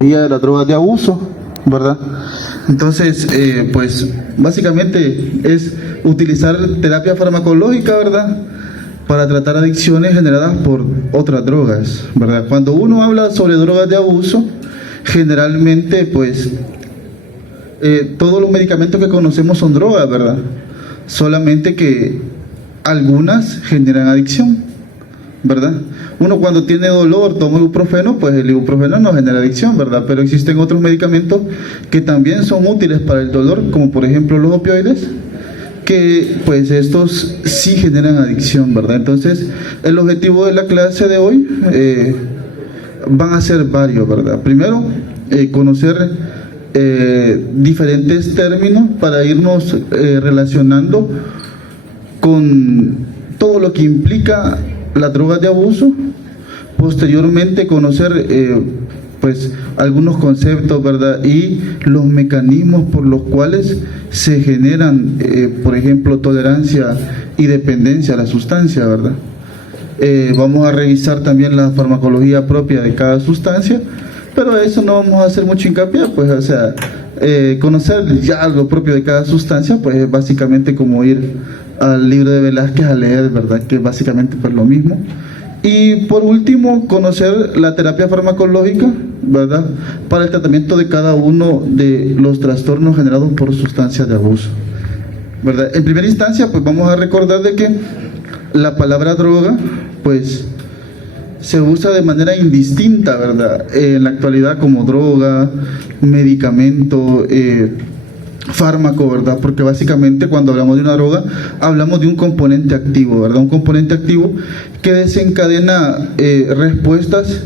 de las drogas de abuso, ¿verdad? Entonces, pues básicamente es utilizar terapia farmacológica, ¿verdad?, para tratar adicciones generadas por otras drogas, ¿verdad? Cuando uno habla sobre drogas de abuso, generalmente, pues, todos los medicamentos que conocemos son drogas, ¿verdad? Solamente que algunas generan adicción, ¿verdad? Uno cuando tiene dolor toma ibuprofeno, pues el ibuprofeno no genera adicción, ¿verdad? Pero existen otros medicamentos que también son útiles para el dolor, como por ejemplo los opioides, que pues estos sí generan adicción, ¿verdad? Entonces, el objetivo de la clase de hoy van a ser varios, ¿verdad? Primero, conocer diferentes términos para irnos relacionando con todo lo que implica las drogas de abuso. Posteriormente, conocer pues algunos conceptos, ¿verdad?, y los mecanismos por los cuales se generan, por ejemplo, tolerancia y dependencia a la sustancia, ¿verdad? Vamos a revisar también la farmacología propia de cada sustancia, pero a eso no vamos a hacer mucho hincapié, pues, o sea, conocer ya lo propio de cada sustancia, pues es básicamente como ir al libro de Velázquez a leer, ¿verdad?, que es básicamente pues lo mismo. Y por último, conocer la terapia farmacológica, ¿verdad?, para el tratamiento de cada uno de los trastornos generados por sustancias de abuso, ¿verdad? En primera instancia, pues vamos a recordar de que la palabra droga, pues, se usa de manera indistinta, ¿verdad?, en la actualidad como droga, medicamento, fármaco, ¿verdad? Porque básicamente cuando hablamos de una droga hablamos de un componente activo, ¿verdad? Un componente activo que desencadena respuestas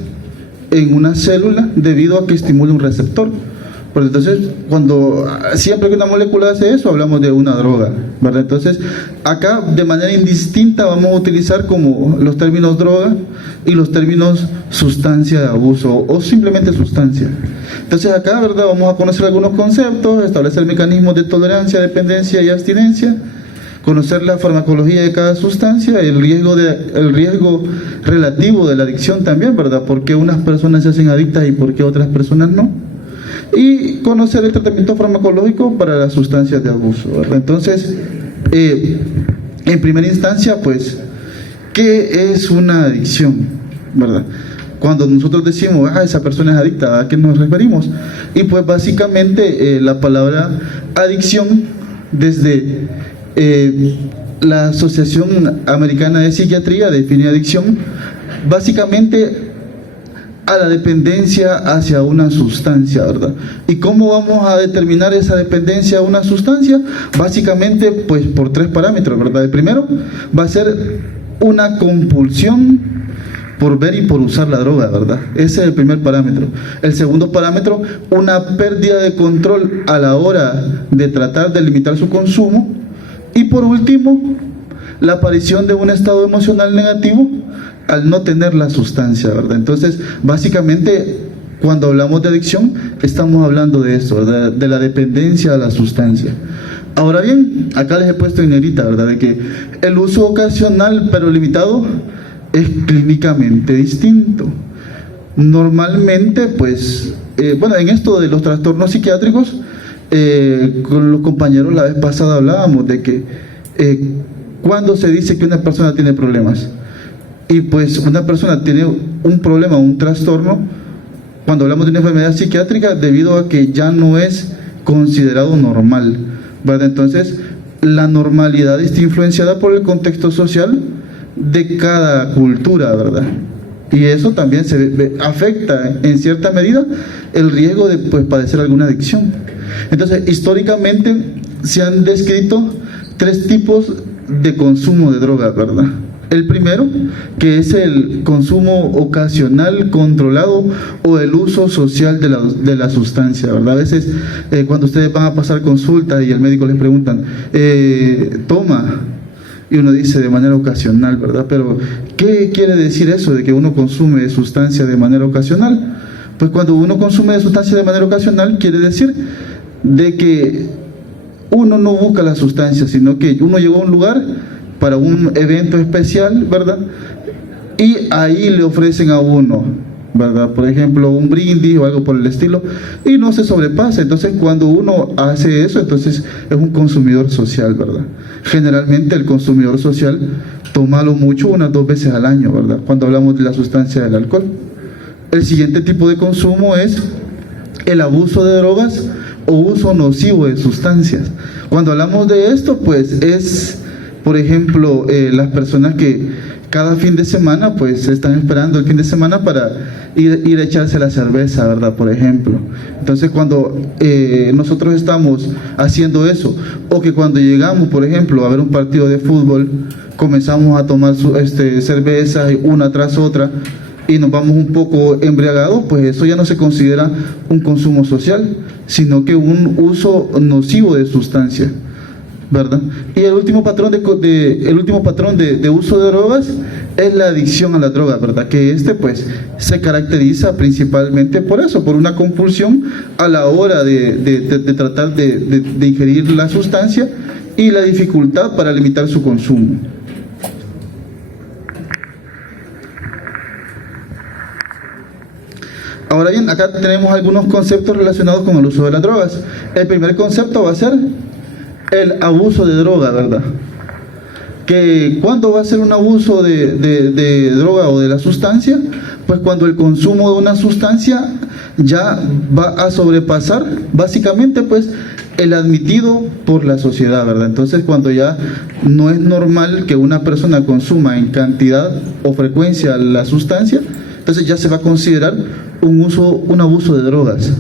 en una célula debido a que estimula un receptor. Pero entonces, siempre que una molécula hace eso, hablamos de una droga, ¿verdad? Entonces, acá de manera indistinta vamos a utilizar como los términos droga y los términos sustancia de abuso o simplemente sustancia. Entonces acá, ¿verdad?, vamos a conocer algunos conceptos, establecer mecanismos de tolerancia, dependencia y abstinencia, conocer la farmacología de cada sustancia, el riesgo relativo de la adicción también, ¿verdad?, por qué unas personas se hacen adictas y por qué otras personas no, y conocer el tratamiento farmacológico para las sustancias de abuso, ¿verdad? Entonces, en primera instancia, pues, ¿qué es una adicción?, ¿verdad? Cuando nosotros decimos, esa persona es adicta, ¿a qué nos referimos? Y pues básicamente la palabra adicción, desde la Asociación Americana de Psiquiatría define adicción básicamente a la dependencia hacia una sustancia, ¿verdad? ¿Y cómo vamos a determinar esa dependencia a una sustancia? Básicamente, pues por 3 parámetros, ¿verdad? El primero va a ser una compulsión por ver y por usar la droga, ¿verdad? Ese es el primer parámetro. El segundo parámetro, una pérdida de control a la hora de tratar de limitar su consumo. Y por último, la aparición de un estado emocional negativo al no tener la sustancia, ¿verdad? Entonces, básicamente, cuando hablamos de adicción, estamos hablando de eso, ¿verdad?, de la dependencia a la sustancia. Ahora bien, acá les he puesto en negrita, ¿verdad?, de que el uso ocasional pero limitado es clínicamente distinto. Normalmente, pues, en esto de los trastornos psiquiátricos, con los compañeros la vez pasada hablábamos de que cuando se dice que una persona tiene problemas, y pues una persona tiene un problema, un trastorno, cuando hablamos de una enfermedad psiquiátrica, debido a que ya no es considerado normal, ¿verdad? Entonces, la normalidad está influenciada por el contexto social de cada cultura, ¿verdad? Y eso también afecta en cierta medida el riesgo de pues padecer alguna adicción. Entonces, históricamente se han descrito 3 tipos de consumo de drogas, ¿verdad? El primero, que es el consumo ocasional controlado o el uso social de la sustancia, ¿verdad? A veces cuando ustedes van a pasar consulta y el médico les preguntan, toma, y uno dice de manera ocasional, ¿verdad? Pero, ¿qué quiere decir eso de que uno consume sustancia de manera ocasional? Pues cuando uno consume sustancia de manera ocasional, quiere decir de que uno no busca la sustancia, sino que uno llegó a un lugar para un evento especial, ¿verdad? Y ahí le ofrecen a uno ¿verdad? Por ejemplo, un brindis o algo por el estilo, y no se sobrepasa. Entonces, cuando uno hace eso, entonces es un consumidor social, ¿verdad? Generalmente el consumidor social toma lo mucho unas 2 veces al año, ¿verdad? Cuando hablamos de la sustancia del alcohol. El siguiente tipo de consumo es el abuso de drogas o uso nocivo de sustancias. Cuando hablamos de esto, pues es, por ejemplo, las personas que cada fin de semana pues están esperando el fin de semana para ir a echarse la cerveza, ¿verdad? Por ejemplo. Entonces, cuando nosotros estamos haciendo eso, o que cuando llegamos, por ejemplo, a ver un partido de fútbol, comenzamos a tomar cerveza una tras otra y nos vamos un poco embriagados, pues eso ya no se considera un consumo social, sino que un uso nocivo de sustancias, ¿verdad? Y el último patrón de uso de drogas es la adicción a la droga, ¿verdad? Que pues se caracteriza principalmente por eso, por una compulsión a la hora de tratar de ingerir la sustancia y la dificultad para limitar su consumo. Ahora bien, acá tenemos algunos conceptos relacionados con el uso de las drogas. El primer concepto va a ser el abuso de droga, ¿verdad? Que ¿cuándo va a ser un abuso de droga o de la sustancia? Pues cuando el consumo de una sustancia ya va a sobrepasar básicamente pues el admitido por la sociedad, ¿verdad? Entonces, cuando ya no es normal que una persona consuma en cantidad o frecuencia la sustancia, entonces ya se va a considerar un abuso de drogas.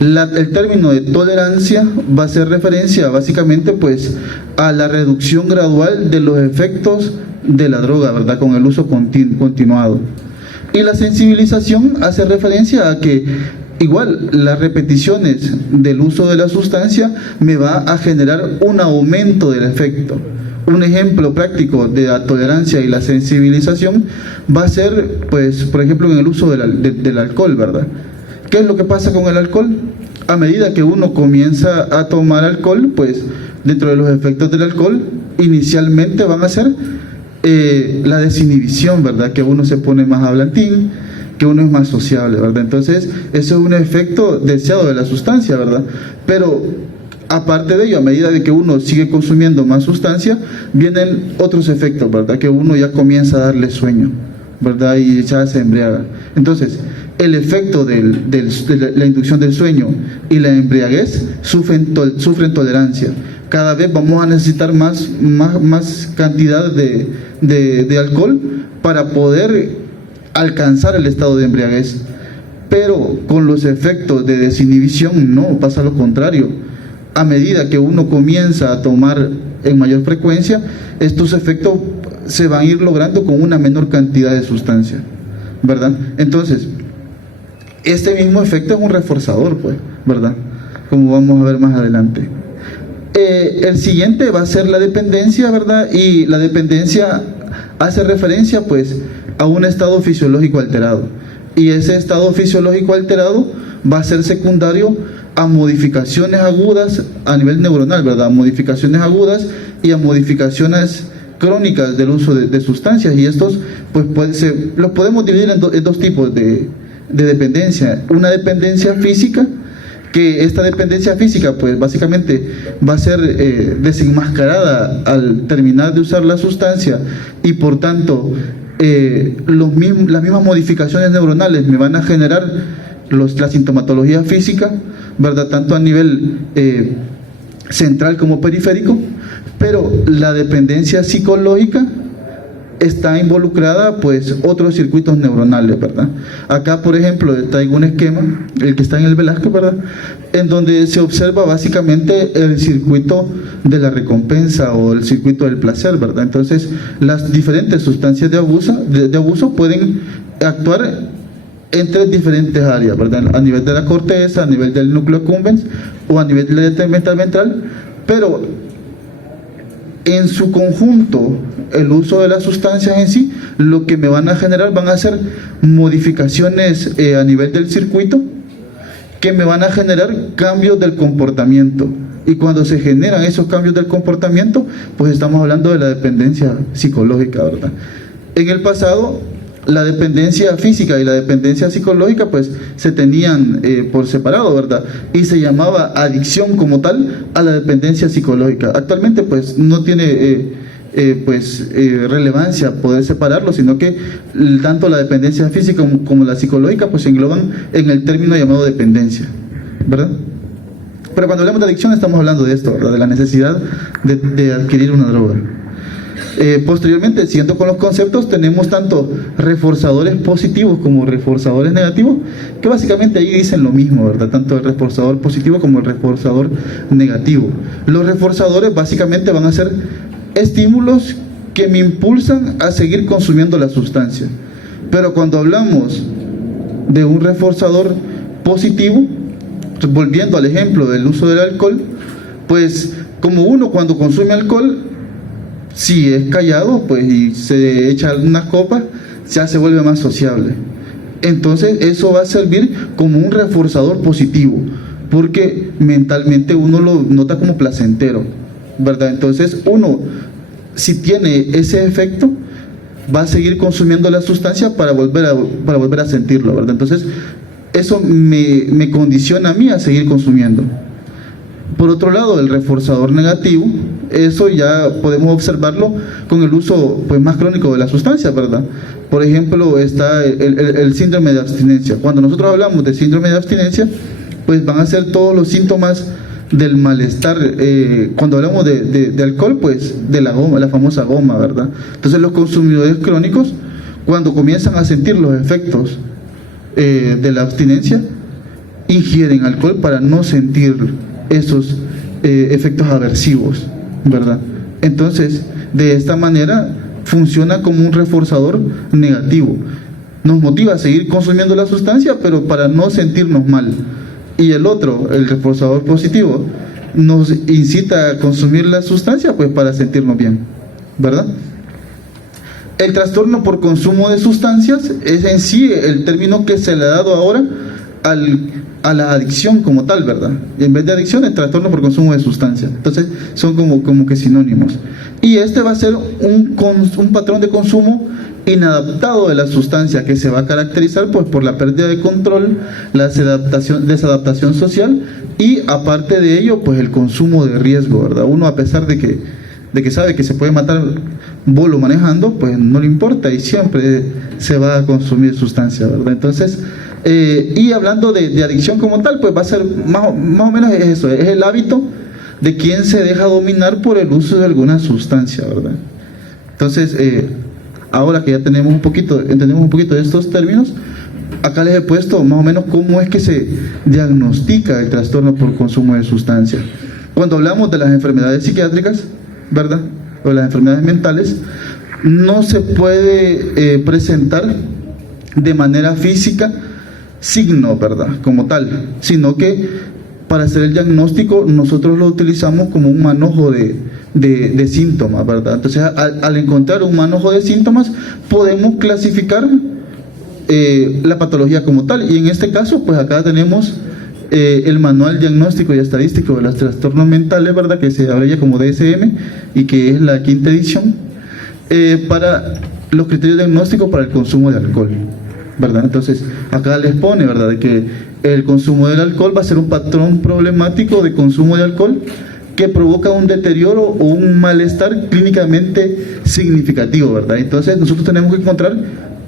El término de tolerancia va a hacer referencia básicamente pues a la reducción gradual de los efectos de la droga, ¿verdad? Con el uso continuado. Y la sensibilización hace referencia a que igual las repeticiones del uso de la sustancia me va a generar un aumento del efecto. Un ejemplo práctico de la tolerancia y la sensibilización va a ser, pues, por ejemplo, en el uso del alcohol, ¿verdad? ¿Qué es lo que pasa con el alcohol? A medida que uno comienza a tomar alcohol, pues, dentro de los efectos del alcohol, inicialmente van a ser la desinhibición, ¿verdad? Que uno se pone más hablantín, que uno es más sociable, ¿verdad? Entonces, eso es un efecto deseado de la sustancia, ¿verdad? Pero aparte de ello, a medida de que uno sigue consumiendo más sustancia, vienen otros efectos, ¿verdad? Que uno ya comienza a darle sueño, ¿verdad? Y ya se embriaga. Entonces, el efecto de la inducción del sueño y la embriaguez sufren tolerancia. Cada vez vamos a necesitar más cantidad de alcohol para poder alcanzar el estado de embriaguez. Pero con los efectos de desinhibición no, pasa lo contrario. A medida que uno comienza a tomar en mayor frecuencia, estos efectos se van a ir logrando con una menor cantidad de sustancia, ¿verdad? Entonces, este mismo efecto es un reforzador, pues, ¿verdad? Como vamos a ver más adelante. El siguiente va a ser la dependencia, ¿verdad? Y la dependencia hace referencia, pues, a un estado fisiológico alterado. Y ese estado fisiológico alterado va a ser secundario a modificaciones agudas a nivel neuronal, ¿verdad? A modificaciones agudas y a modificaciones crónicas del uso de sustancias. Y estos, pues, los podemos dividir en dos tipos de dependencia. Una dependencia física, que esta dependencia física, pues, básicamente va a ser desenmascarada al terminar de usar la sustancia, y por tanto, las mismas modificaciones neuronales me van a generar la sintomatología física, ¿verdad? Tanto a nivel central como periférico. Pero la dependencia psicológica está involucrada, pues, otros circuitos neuronales, ¿verdad? Acá, por ejemplo, traigo un esquema, el que está en el Velázquez, ¿verdad? En donde se observa básicamente el circuito de la recompensa o el circuito del placer, ¿verdad? Entonces, las diferentes sustancias de abuso pueden actuar en 3 diferentes áreas, ¿verdad? A nivel de la corteza, a nivel del núcleo accumbens o a nivel de la tegmental ventral, pero en su conjunto, el uso de las sustancias en sí, lo que me van a generar van a ser modificaciones a nivel del circuito que me van a generar cambios del comportamiento. Y cuando se generan esos cambios del comportamiento, pues estamos hablando de la dependencia psicológica, ¿verdad? En el pasado, la dependencia física y la dependencia psicológica pues se tenían por separado, ¿verdad? Y se llamaba adicción como tal a la dependencia psicológica. Actualmente pues no tiene relevancia poder separarlo, sino que tanto la dependencia física como la psicológica pues se engloban en el término llamado dependencia, ¿verdad? Pero cuando hablamos de adicción estamos hablando de esto, ¿verdad? De la necesidad de adquirir una droga. Posteriormente, siguiendo con los conceptos, tenemos tanto reforzadores positivos como reforzadores negativos, que básicamente ahí dicen lo mismo, ¿verdad? Tanto el reforzador positivo como el reforzador negativo. Los reforzadores básicamente van a ser estímulos que me impulsan a seguir consumiendo la sustancia. Pero cuando hablamos de un reforzador positivo, volviendo al ejemplo del uso del alcohol, pues como uno cuando consume alcohol, si es callado pues y se echa unas copas, ya se vuelve más sociable. Entonces eso va a servir como un reforzador positivo, porque mentalmente uno lo nota como placentero, ¿verdad? Entonces uno, si tiene ese efecto, va a seguir consumiendo la sustancia para volver a sentirlo, ¿verdad? Entonces eso me condiciona a mí a seguir consumiendo. Por otro lado, el reforzador negativo, eso ya podemos observarlo con el uso pues más crónico de la sustancia, ¿verdad? Por ejemplo, está el síndrome de abstinencia. Cuando nosotros hablamos de síndrome de abstinencia, pues van a ser todos los síntomas del malestar. Cuando hablamos de alcohol, pues de la goma, la famosa goma, ¿verdad? Entonces los consumidores crónicos, cuando comienzan a sentir los efectos de la abstinencia, ingieren alcohol para no sentir esos efectos aversivos, ¿verdad? Entonces, de esta manera funciona como un reforzador negativo. Nos motiva a seguir consumiendo la sustancia, pero para no sentirnos mal. Y el otro, el reforzador positivo, nos incita a consumir la sustancia, pues para sentirnos bien, ¿verdad? El trastorno por consumo de sustancias es en sí el término que se le ha dado ahora a la adicción como tal, ¿verdad? Y en vez de adicción, el trastorno por consumo de sustancias. Entonces son como que sinónimos. Y este va a ser un patrón de consumo inadaptado de la sustancia, que se va a caracterizar pues por la pérdida de control, la desadaptación social, y aparte de ello pues el consumo de riesgo, ¿verdad? Uno, a pesar de que sabe que se puede matar bolo manejando, pues no le importa y siempre se va a consumir sustancia, ¿verdad? Entonces, y hablando de adicción como tal, pues va a ser más o menos eso, es el hábito de quien se deja dominar por el uso de alguna sustancia, ¿verdad? Entonces, ahora que ya entendemos un poquito de estos términos, acá les he puesto más o menos cómo es que se diagnostica el trastorno por consumo de sustancias. Cuando hablamos de las enfermedades psiquiátricas, ¿verdad?, o las enfermedades mentales, no se puede presentar de manera física signo, ¿verdad?, como tal, sino que para hacer el diagnóstico nosotros lo utilizamos como un manojo de síntomas, ¿verdad? Entonces al encontrar un manojo de síntomas podemos clasificar la patología como tal, y en este caso pues acá tenemos el Manual Diagnóstico y Estadístico de los Trastornos Mentales, ¿verdad?, que se abrevia como DSM y que es la 5ª edición, para los criterios diagnósticos para el consumo de alcohol, ¿verdad? Entonces acá les pone, ¿verdad?, de que el consumo del alcohol va a ser un patrón problemático de consumo de alcohol que provoca un deterioro o un malestar clínicamente significativo, ¿verdad? Entonces nosotros tenemos que encontrar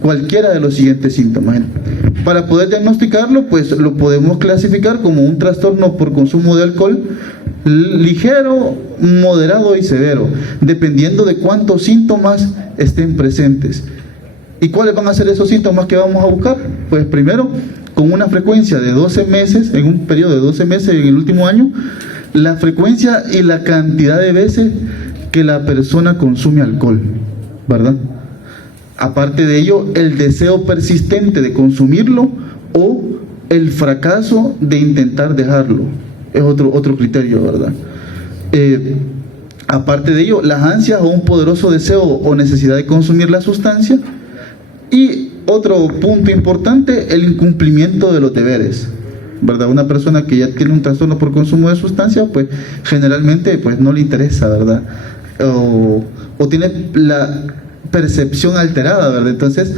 cualquiera de los siguientes síntomas. Para poder diagnosticarlo, pues lo podemos clasificar como un trastorno por consumo de alcohol ligero, moderado y severo, dependiendo de cuántos síntomas estén presentes. ¿Y cuáles van a ser esos síntomas que vamos a buscar? Pues primero, con una frecuencia de 12 meses, en un periodo de 12 meses en el último año, la frecuencia y la cantidad de veces que la persona consume alcohol, ¿verdad? Aparte de ello, el deseo persistente de consumirlo o el fracaso de intentar dejarlo, es otro criterio, ¿verdad? Aparte de ello, las ansias o un poderoso deseo o necesidad de consumir la sustancia. Y otro punto importante, el incumplimiento de los deberes, ¿verdad? Una persona que ya tiene un trastorno por consumo de sustancias, pues generalmente pues no le interesa, ¿verdad? O tiene percepción alterada, ¿verdad? Entonces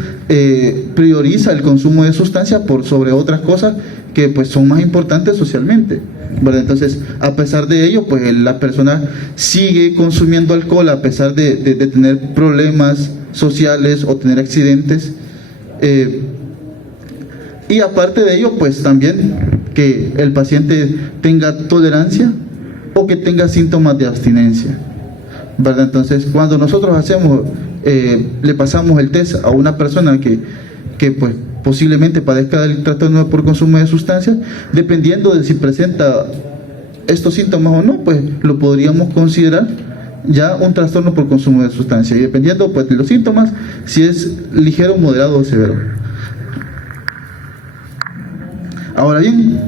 prioriza el consumo de sustancias por sobre otras cosas que pues son más importantes socialmente, ¿verdad? Entonces, a pesar de ello, pues la persona sigue consumiendo alcohol a pesar de tener problemas sociales o tener accidentes, y aparte de ello, pues también que el paciente tenga tolerancia o que tenga síntomas de abstinencia, ¿verdad? Entonces, cuando nosotros hacemos, le pasamos el test a una persona que pues posiblemente padezca del trastorno por consumo de sustancias, dependiendo de si presenta estos síntomas o no, pues lo podríamos considerar ya un trastorno por consumo de sustancias, y dependiendo pues de los síntomas, si es ligero, moderado o severo. Ahora bien,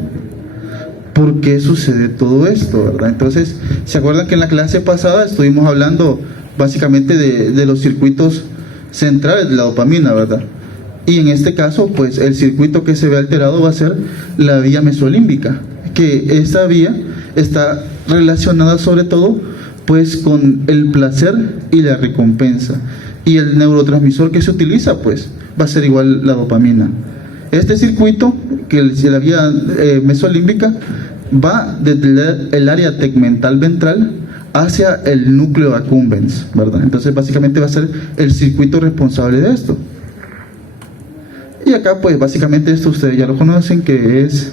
¿por qué sucede todo esto, verdad? Entonces, ¿se acuerdan que en la clase pasada estuvimos hablando básicamente de los circuitos centrales de la dopamina, verdad? Y en este caso, pues el circuito que se ve alterado va a ser la vía mesolímbica, que esa vía está relacionada sobre todo pues con el placer y la recompensa, y el neurotransmisor que se utiliza pues va a ser igual la dopamina. Este circuito, que es la vía mesolímbica, va desde el área tegmental ventral hacia el núcleo accumbens, ¿verdad? Entonces básicamente va a ser el circuito responsable de esto. Y acá pues básicamente esto ustedes ya lo conocen, que es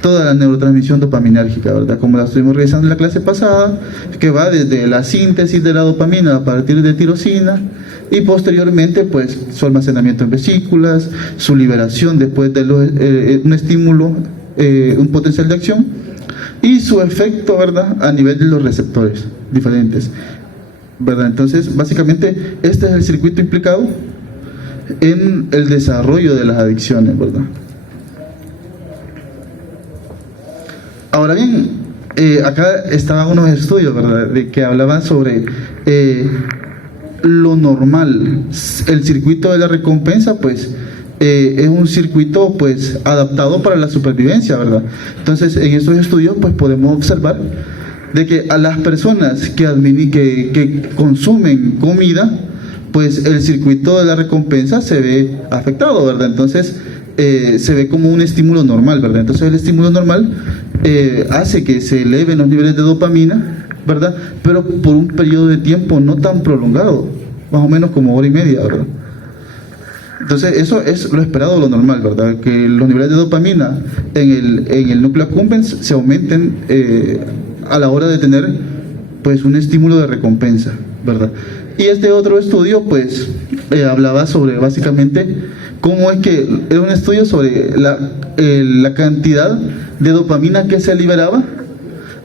toda la neurotransmisión dopaminérgica, ¿verdad? Como la estuvimos revisando en la clase pasada, que va desde la síntesis de la dopamina a partir de tirosina, y posteriormente pues su almacenamiento en vesículas, su liberación después de un estímulo, un potencial de acción, y su efecto, ¿verdad?, a nivel de los receptores diferentes, ¿verdad? Entonces básicamente este es el circuito implicado en el desarrollo de las adicciones, ¿verdad? Ahora bien, acá estaban unos estudios, ¿verdad?, de que hablaban sobre lo normal. El circuito de la recompensa, pues, es un circuito, pues, adaptado para la supervivencia, ¿verdad? Entonces, en estos estudios, pues, podemos observar de que a las personas que consumen comida, pues, el circuito de la recompensa se ve afectado, ¿verdad? Entonces, se ve como un estímulo normal, ¿verdad? Entonces, el estímulo normal hace que se eleven los niveles de dopamina, ¿verdad? Pero por un periodo de tiempo no tan prolongado, más o menos como hora y media, ¿verdad? Entonces eso es lo esperado, lo normal, ¿verdad? Que los niveles de dopamina en el núcleo accumbens se aumenten a la hora de tener pues un estímulo de recompensa, ¿verdad? Y este otro estudio pues hablaba sobre básicamente cómo es que era un estudio sobre la cantidad de dopamina que se liberaba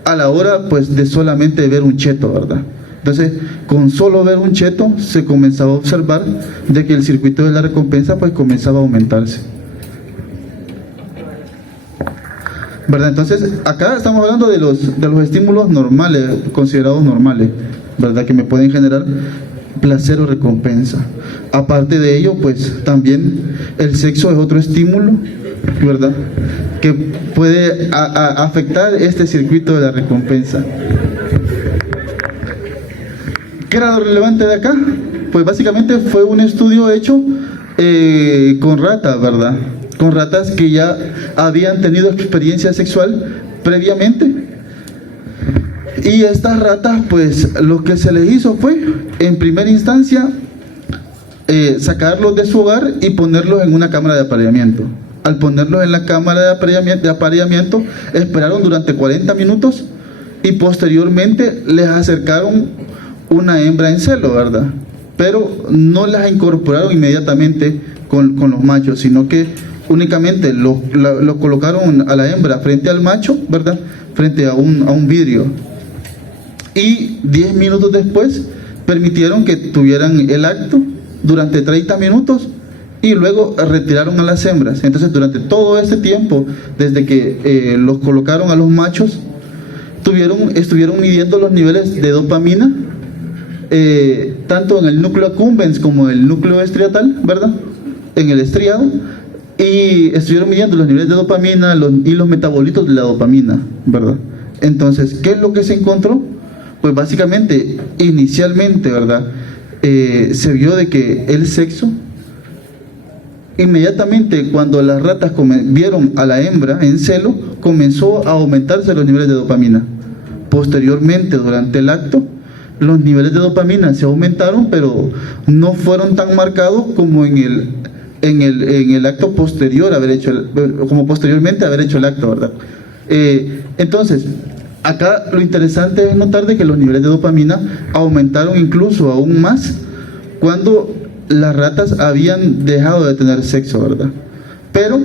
a la hora pues de solamente ver un cheto, ¿verdad? Entonces, con solo ver un cheto se comenzaba a observar de que el circuito de la recompensa pues comenzaba a aumentarse, ¿verdad? Entonces, acá estamos hablando de los estímulos normales, considerados normales, ¿verdad? Que me pueden generar placer o recompensa. Aparte de ello, pues también el sexo es otro estímulo, ¿verdad?, que puede afectar este circuito de la recompensa. ¿Qué era lo relevante de acá? Pues básicamente fue un estudio hecho con ratas, ¿verdad? Con ratas que ya habían tenido experiencia sexual previamente. Y estas ratas, pues lo que se les hizo fue, en primera instancia, sacarlos de su hogar y ponerlos en una cámara de apareamiento. Al ponerlos en la cámara de apareamiento, esperaron durante 40 minutos y posteriormente les acercaron una hembra en celo, ¿verdad? Pero no las incorporaron inmediatamente con los machos, sino que únicamente lo colocaron a la hembra frente al macho, ¿verdad?, frente a un vidrio. Y 10 minutos después permitieron que tuvieran el acto durante 30 minutos y luego retiraron a las hembras. Entonces durante todo ese tiempo, desde que los colocaron a los machos, estuvieron midiendo los niveles de dopamina, tanto en el núcleo accumbens como en el núcleo estriatal, ¿verdad?, en el estriado, y estuvieron midiendo los niveles de dopamina y los metabolitos de la dopamina, ¿verdad? Entonces, ¿qué es lo que se encontró? Pues básicamente, inicialmente, ¿verdad?, se vio de que el sexo, inmediatamente cuando las ratas vieron a la hembra en celo, comenzó a aumentarse los niveles de dopamina. Posteriormente, durante el acto, los niveles de dopamina se aumentaron, pero no fueron tan marcados como en el acto posterior, como posteriormente haber hecho el acto, ¿verdad? Entonces, acá lo interesante es notar de que los niveles de dopamina aumentaron incluso aún más cuando las ratas habían dejado de tener sexo, ¿verdad? Pero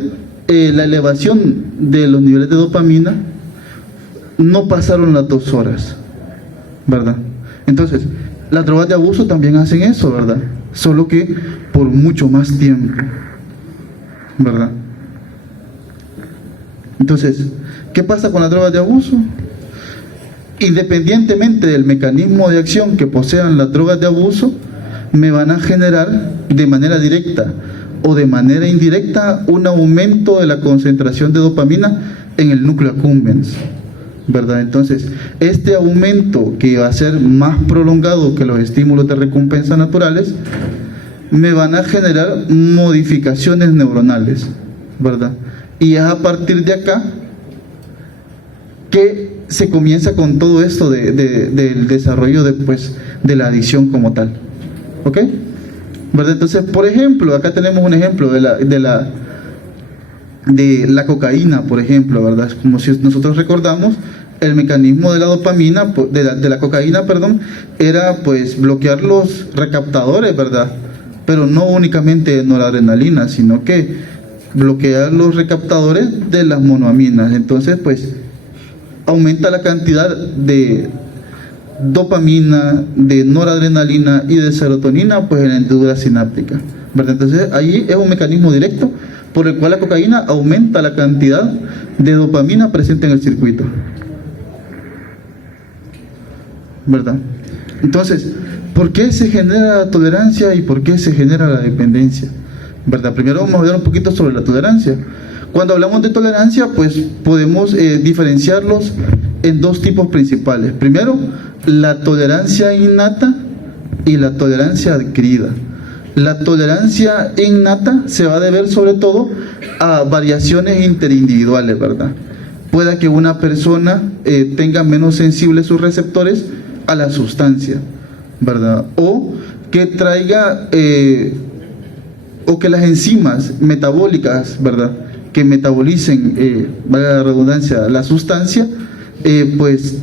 la elevación de los niveles de dopamina no pasaron las 2 horas, ¿verdad? Entonces, las drogas de abuso también hacen eso, ¿verdad? Solo que por mucho más tiempo, ¿verdad? Entonces, ¿qué pasa con las drogas de abuso? Independientemente del mecanismo de acción que posean las drogas de abuso, me van a generar de manera directa o de manera indirecta un aumento de la concentración de dopamina en el núcleo accumbens, ¿verdad? Entonces, este aumento, que va a ser más prolongado que los estímulos de recompensa naturales, me van a generar modificaciones neuronales, ¿verdad? Y es a partir de acá que se comienza con todo esto del desarrollo de la adicción como tal, ¿ok? ¿Verdad? Entonces, por ejemplo, acá tenemos un ejemplo de la cocaína, por ejemplo, ¿verdad? Como si nosotros recordamos, el mecanismo de la dopamina, de la cocaína, perdón, era pues bloquear los recaptadores, ¿verdad? Pero no únicamente noradrenalina, sino que bloquear los recaptadores de las monoaminas. Entonces, pues, aumenta la cantidad de dopamina, de noradrenalina y de serotonina, pues, en la hendidura sináptica, ¿verdad? Entonces, ahí es un mecanismo directo por el cual la cocaína aumenta la cantidad de dopamina presente en el circuito, ¿verdad? Entonces, ¿por qué se genera la tolerancia y por qué se genera la dependencia? ¿Verdad? Primero vamos a hablar un poquito sobre la tolerancia. Cuando hablamos de tolerancia, pues podemos diferenciarlos en 2 tipos principales. Primero, la tolerancia innata y la tolerancia adquirida. La tolerancia innata se va a deber sobre todo a variaciones interindividuales, ¿verdad? Pueda que una persona tenga menos sensibles sus receptores a la sustancia, ¿verdad? O que traiga, o que las enzimas metabólicas, ¿verdad?, que metabolicen, valga la redundancia, la sustancia, pues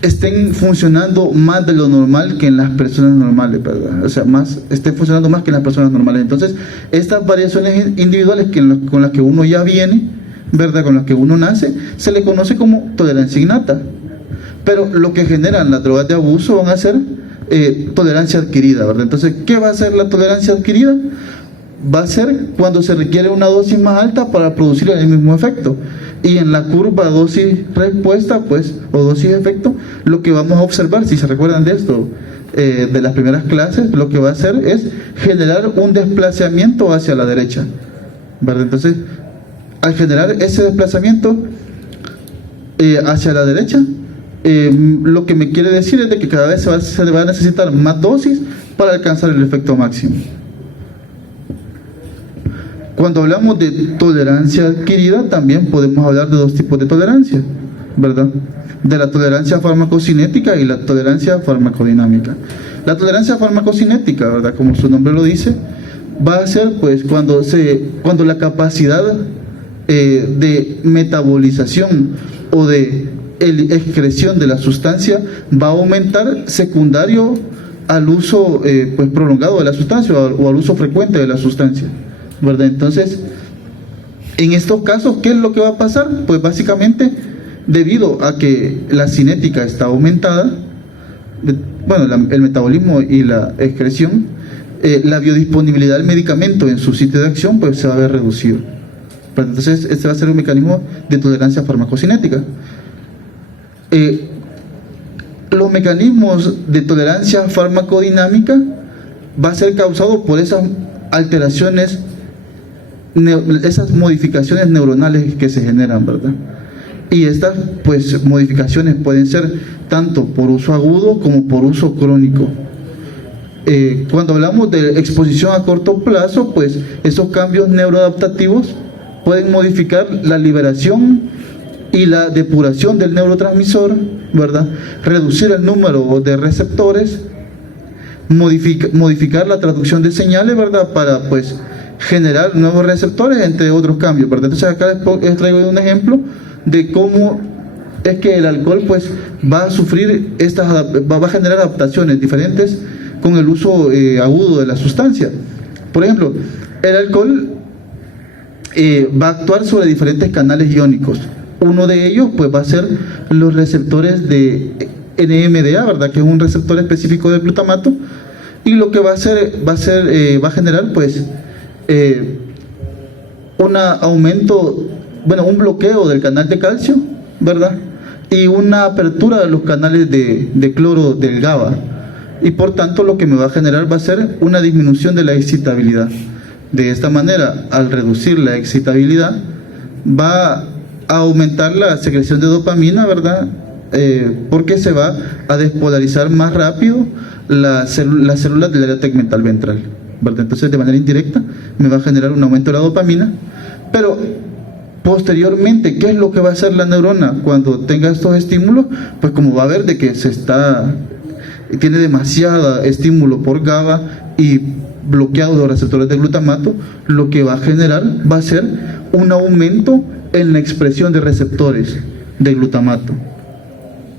estén funcionando más de lo normal que en las personas normales, ¿verdad? O sea, estén funcionando más que en las personas normales. Entonces, estas variaciones individuales con las que uno ya viene, ¿verdad?, con las que uno nace, se le conoce como tolerancia innata. Pero lo que generan las drogas de abuso van a ser tolerancia adquirida, ¿verdad? Entonces, ¿qué va a ser la tolerancia adquirida? Va a ser cuando se requiere una dosis más alta para producir el mismo efecto. Y en la curva dosis-respuesta, pues, o dosis-efecto, lo que vamos a observar, si se recuerdan de esto, de las primeras clases, lo que va a hacer es generar un desplazamiento hacia la derecha, ¿verdad? Entonces, al generar ese desplazamiento hacia la derecha, lo que me quiere decir es de que cada vez se va a necesitar más dosis para alcanzar el efecto máximo. Cuando hablamos de tolerancia adquirida, también podemos hablar de 2 tipos de tolerancia, ¿verdad? De la tolerancia farmacocinética y la tolerancia farmacodinámica. La tolerancia farmacocinética, ¿verdad?, como su nombre lo dice, va a ser pues cuando la capacidad de metabolización o de excreción de la sustancia va a aumentar secundario al uso pues prolongado de la sustancia o al uso frecuente de la sustancia, ¿verdad? Entonces, en estos casos, ¿qué es lo que va a pasar? Pues básicamente, debido a que la cinética está aumentada, bueno, el metabolismo y la excreción, la biodisponibilidad del medicamento en su sitio de acción pues se va a ver reducido. Entonces, este va a ser un mecanismo de tolerancia farmacocinética. Los mecanismos de tolerancia farmacodinámica va a ser causado por esas alteraciones, esas modificaciones neuronales que se generan, ¿verdad? Y estas pues modificaciones pueden ser tanto por uso agudo como por uso crónico, cuando hablamos de exposición a corto plazo, pues esos cambios neuroadaptativos pueden modificar la liberación y la depuración del neurotransmisor, ¿verdad? Reducir el número de receptores, modificar la traducción de señales, ¿verdad? Para pues generar nuevos receptores, entre otros cambios, ¿verdad? Entonces acá les traigo un ejemplo de cómo es que el alcohol pues va a sufrir va a generar adaptaciones diferentes con el uso agudo de la sustancia. Por ejemplo, el alcohol va a actuar sobre diferentes canales iónicos. Uno de ellos pues va a ser los receptores de NMDA, ¿verdad? Que es un receptor específico del glutamato, y lo que va a generar pues un bloqueo del canal de calcio, ¿verdad? Y una apertura de los canales de cloro del GABA, y por tanto lo que me va a generar va a ser una disminución de la excitabilidad. De esta manera, al reducir la excitabilidad, va a aumentar la secreción de dopamina, ¿verdad? Porque se va a despolarizar más rápido las células del área tegmental ventral, ¿verdad? Entonces, de manera indirecta, me va a generar un aumento de la dopamina. Pero posteriormente, ¿qué es lo que va a hacer la neurona cuando tenga estos estímulos? Pues como va a ver de que tiene demasiado estímulo por GABA y bloqueados los receptores de glutamato, lo que va a generar va a ser un aumento en la expresión de receptores de glutamato.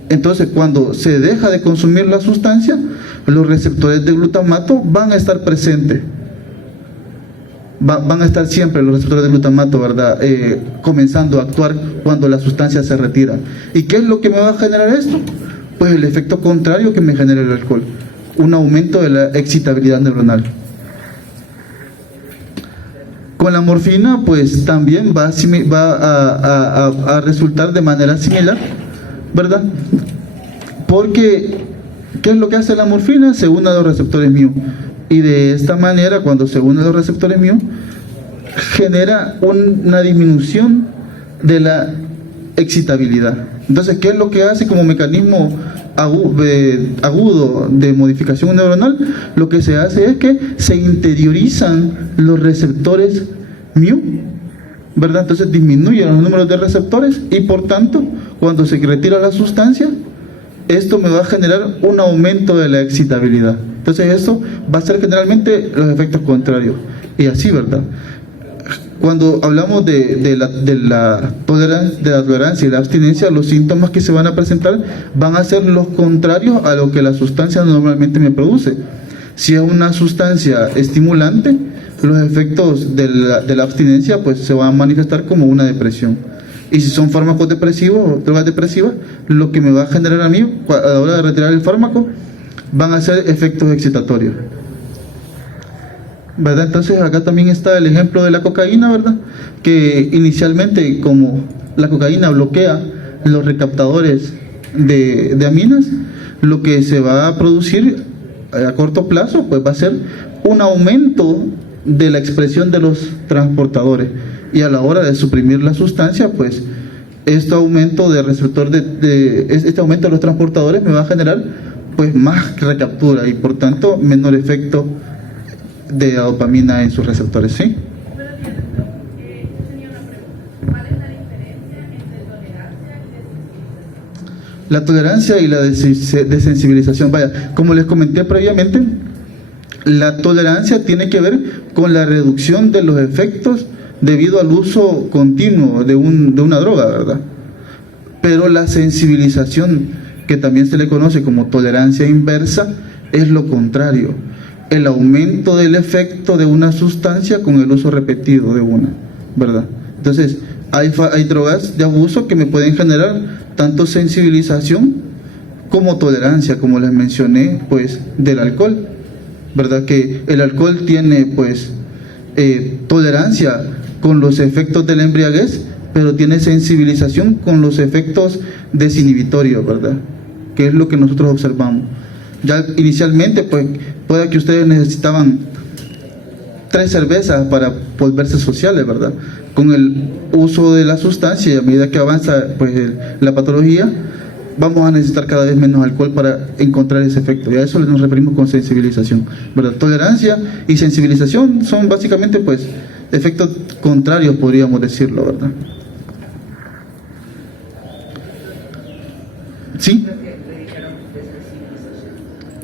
Entonces, cuando se deja de consumir la sustancia, los receptores de glutamato van a estar presentes. Van a estar siempre los receptores de glutamato, ¿verdad? Comenzando a actuar cuando la sustancia se retira. ¿Y qué es lo que me va a generar esto? Pues el efecto contrario que me genera el alcohol, un aumento de la excitabilidad neuronal. Con la morfina, pues también va a resultar de manera similar, ¿verdad? Porque, ¿qué es lo que hace la morfina? Se une a los receptores mu. Y de esta manera, cuando se une a los receptores mu, genera una disminución de la excitabilidad. Entonces, ¿qué es lo que hace como mecanismo agudo de modificación neuronal? Lo que se hace es que se interiorizan los receptores mu, ¿verdad? Entonces disminuyen los números de receptores y por tanto, cuando se retira la sustancia, esto me va a generar un aumento de la excitabilidad. Entonces esto va a ser generalmente los efectos contrarios. Y así, ¿verdad? Cuando hablamos de la tolerancia y la abstinencia, los síntomas que se van a presentar van a ser los contrarios a lo que la sustancia normalmente me produce. Si es una sustancia estimulante, los efectos de la abstinencia pues se van a manifestar como una depresión. Y si son fármacos depresivos o drogas depresivas, lo que me va a generar a mí a la hora de retirar el fármaco van a ser efectos excitatorios, ¿verdad? Entonces acá también está el ejemplo de la cocaína, ¿verdad? Que inicialmente, como la cocaína bloquea los recaptadores de aminas, lo que se va a producir a corto plazo pues va a ser un aumento de la expresión de los transportadores, y a la hora de suprimir la sustancia pues este aumento de los transportadores me va a generar pues más recaptura y por tanto menor efecto de la dopamina en sus receptores, ¿sí? La tolerancia y la desensibilización. Vaya, como les comenté previamente, la tolerancia tiene que ver con la reducción de los efectos debido al uso continuo de una droga, ¿verdad? Pero la sensibilización, que también se le conoce como tolerancia inversa, es lo contrario, el aumento del efecto de una sustancia con el uso repetido de una, ¿verdad? Entonces, hay drogas de abuso que me pueden generar tanto sensibilización como tolerancia, como les mencioné, pues, del alcohol, ¿verdad? Que el alcohol tiene, pues, tolerancia con los efectos de la embriaguez, pero tiene sensibilización con los efectos desinhibitorios, ¿verdad? Que es lo que nosotros observamos. Ya inicialmente, pues, puede que ustedes necesitaban 3 cervezas para volverse sociales, ¿verdad? Con el uso de la sustancia y a medida que avanza pues la patología, vamos a necesitar cada vez menos alcohol para encontrar ese efecto. Y a eso nos referimos con sensibilización, ¿verdad? Tolerancia y sensibilización son básicamente, pues, efectos contrarios, podríamos decirlo, ¿verdad? ¿Sí?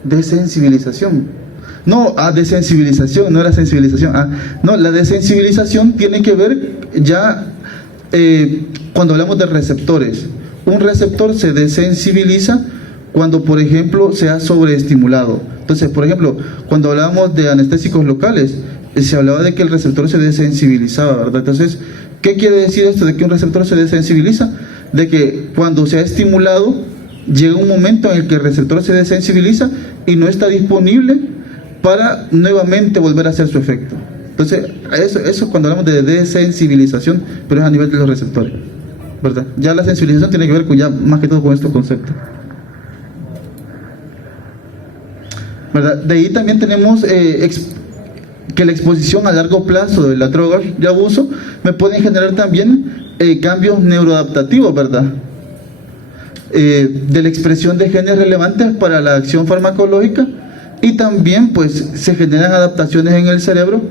Desensibilización. No, desensibilización, no era sensibilización. No, la desensibilización tiene que ver ya cuando hablamos de receptores. Un receptor se desensibiliza cuando, por ejemplo, se ha sobreestimulado. Entonces, por ejemplo, cuando hablábamos de anestésicos locales, se hablaba de que el receptor se desensibilizaba, ¿verdad? Entonces, ¿qué quiere decir esto de que un receptor se desensibiliza? De que cuando se ha estimulado, llega un momento en el que el receptor se desensibiliza y no está disponible para nuevamente volver a hacer su efecto. Entonces, eso es cuando hablamos de desensibilización, pero es a nivel de los receptores, ¿verdad? Ya la sensibilización tiene que ver con ya más que todo con estos conceptos, ¿verdad? De ahí también tenemos que la exposición a largo plazo de la droga de abuso me pueden generar también cambios neuroadaptativos, ¿verdad? De la expresión de genes relevantes para la acción farmacológica, y también pues se generan adaptaciones en el cerebro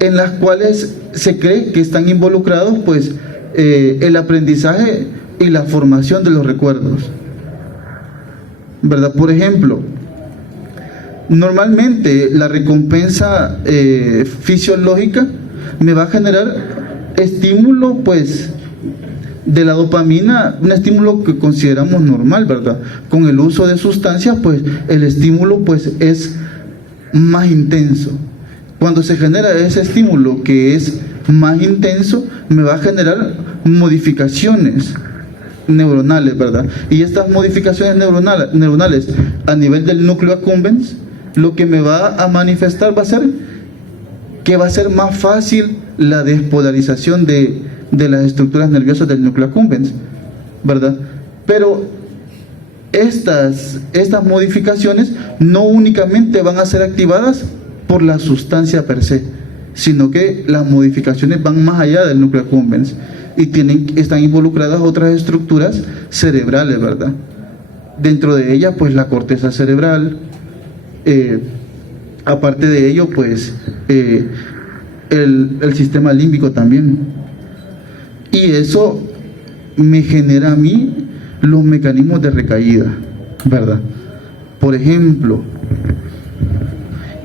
en las cuales se cree que están involucrados pues el aprendizaje y la formación de los recuerdos, ¿verdad? Por ejemplo, normalmente la recompensa fisiológica me va a generar estímulo pues de la dopamina, un estímulo que consideramos normal, ¿verdad? Con el uso de sustancias, pues el estímulo pues es más intenso. Cuando se genera ese estímulo que es más intenso, me va a generar modificaciones neuronales, ¿verdad? Y estas modificaciones neuronales a nivel del núcleo accumbens, lo que me va a manifestar va a ser que va a ser más fácil la despolarización de las estructuras nerviosas del núcleo accumbens, ¿verdad? Pero estas modificaciones no únicamente van a ser activadas por la sustancia per se, sino que las modificaciones van más allá del núcleo accumbens y están involucradas otras estructuras cerebrales, ¿verdad? Dentro de ellas, pues la corteza cerebral, aparte de ello, pues el sistema límbico también. Y eso me genera a mí los mecanismos de recaída, ¿verdad? Por ejemplo,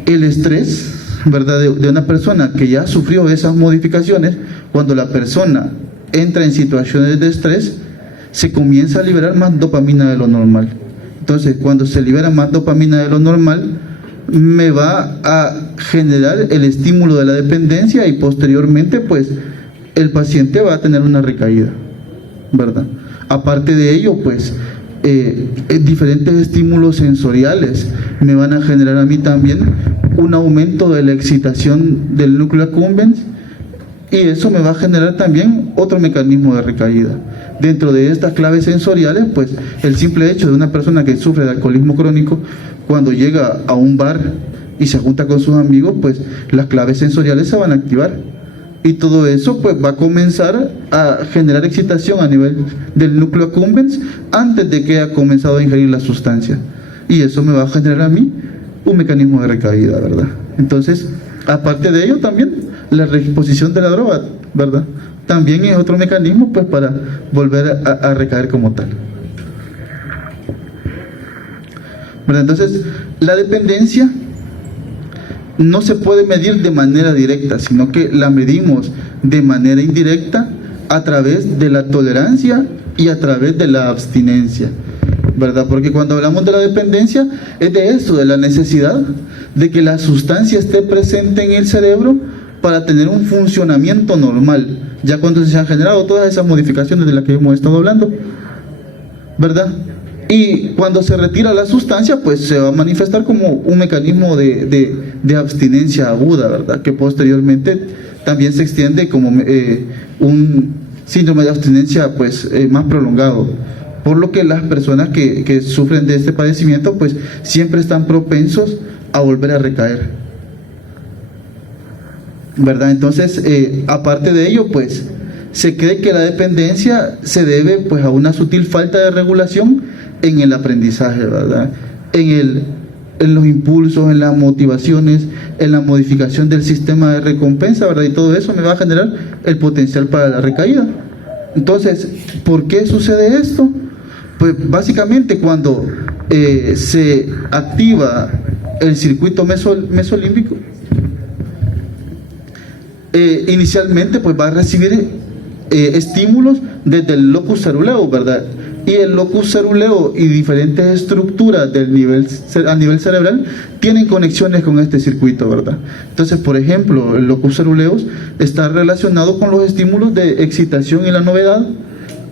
el estrés, ¿verdad? De una persona que ya sufrió esas modificaciones, cuando la persona entra en situaciones de estrés, se comienza a liberar más dopamina de lo normal. Entonces, cuando se libera más dopamina de lo normal, me va a generar el estímulo de la dependencia y posteriormente, pues, el paciente va a tener una recaída, ¿verdad? Aparte de ello, pues, diferentes estímulos sensoriales me van a generar a mí también un aumento de la excitación del núcleo accumbens, y eso me va a generar también otro mecanismo de recaída. Dentro de estas claves sensoriales, pues, el simple hecho de una persona que sufre de alcoholismo crónico, cuando llega a un bar y se junta con sus amigos, pues las claves sensoriales se van a activar. Y todo eso pues va a comenzar a generar excitación a nivel del núcleo accumbens antes de que haya comenzado a ingerir la sustancia. Y eso me va a generar a mí un mecanismo de recaída, ¿verdad? Entonces, aparte de ello también, la reexposición de la droga, ¿verdad? También es otro mecanismo pues para volver a recaer como tal, ¿verdad? Entonces, la dependencia no se puede medir de manera directa, sino que la medimos de manera indirecta a través de la tolerancia y a través de la abstinencia, ¿verdad? Porque cuando hablamos de la dependencia es de eso, de la necesidad de que la sustancia esté presente en el cerebro para tener un funcionamiento normal, ya cuando se han generado todas esas modificaciones de las que hemos estado hablando, ¿verdad? Y cuando se retira la sustancia, pues se va a manifestar como un mecanismo de abstinencia aguda, ¿verdad? Que posteriormente también se extiende como un síndrome de abstinencia pues más prolongado. Por lo que las personas que sufren de este padecimiento pues siempre están propensos a volver a recaer, ¿verdad? Entonces, aparte de ello, pues se cree que la dependencia se debe pues a una sutil falta de regulación en el aprendizaje, ¿verdad? En los impulsos, en las motivaciones, en la modificación del sistema de recompensa, ¿verdad? Y todo eso me va a generar el potencial para la recaída. Entonces, ¿por qué sucede esto? Pues básicamente cuando se activa el circuito mesolímbico, inicialmente pues va a recibir estímulos desde el locus ceruleus, ¿verdad? Y el locus ceruleus y diferentes estructuras a nivel cerebral tienen conexiones con este circuito, ¿verdad? Entonces, por ejemplo, el locus ceruleus está relacionado con los estímulos de excitación y la novedad.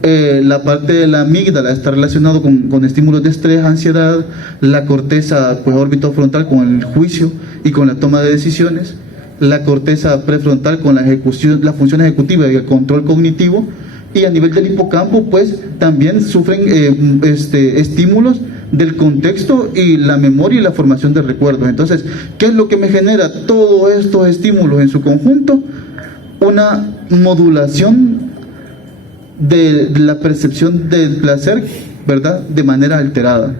La parte de la amígdala está relacionado con estímulos de estrés, ansiedad. La corteza pues orbitofrontal con el juicio y con la toma de decisiones. La corteza prefrontal con la función ejecutiva y el control cognitivo. Y a nivel del hipocampo pues también sufren estímulos del contexto y la memoria y la formación de recuerdos. Entonces, ¿qué es lo que me genera todos estos estímulos en su conjunto? Una modulación de la percepción del placer, ¿verdad?, de manera alterada.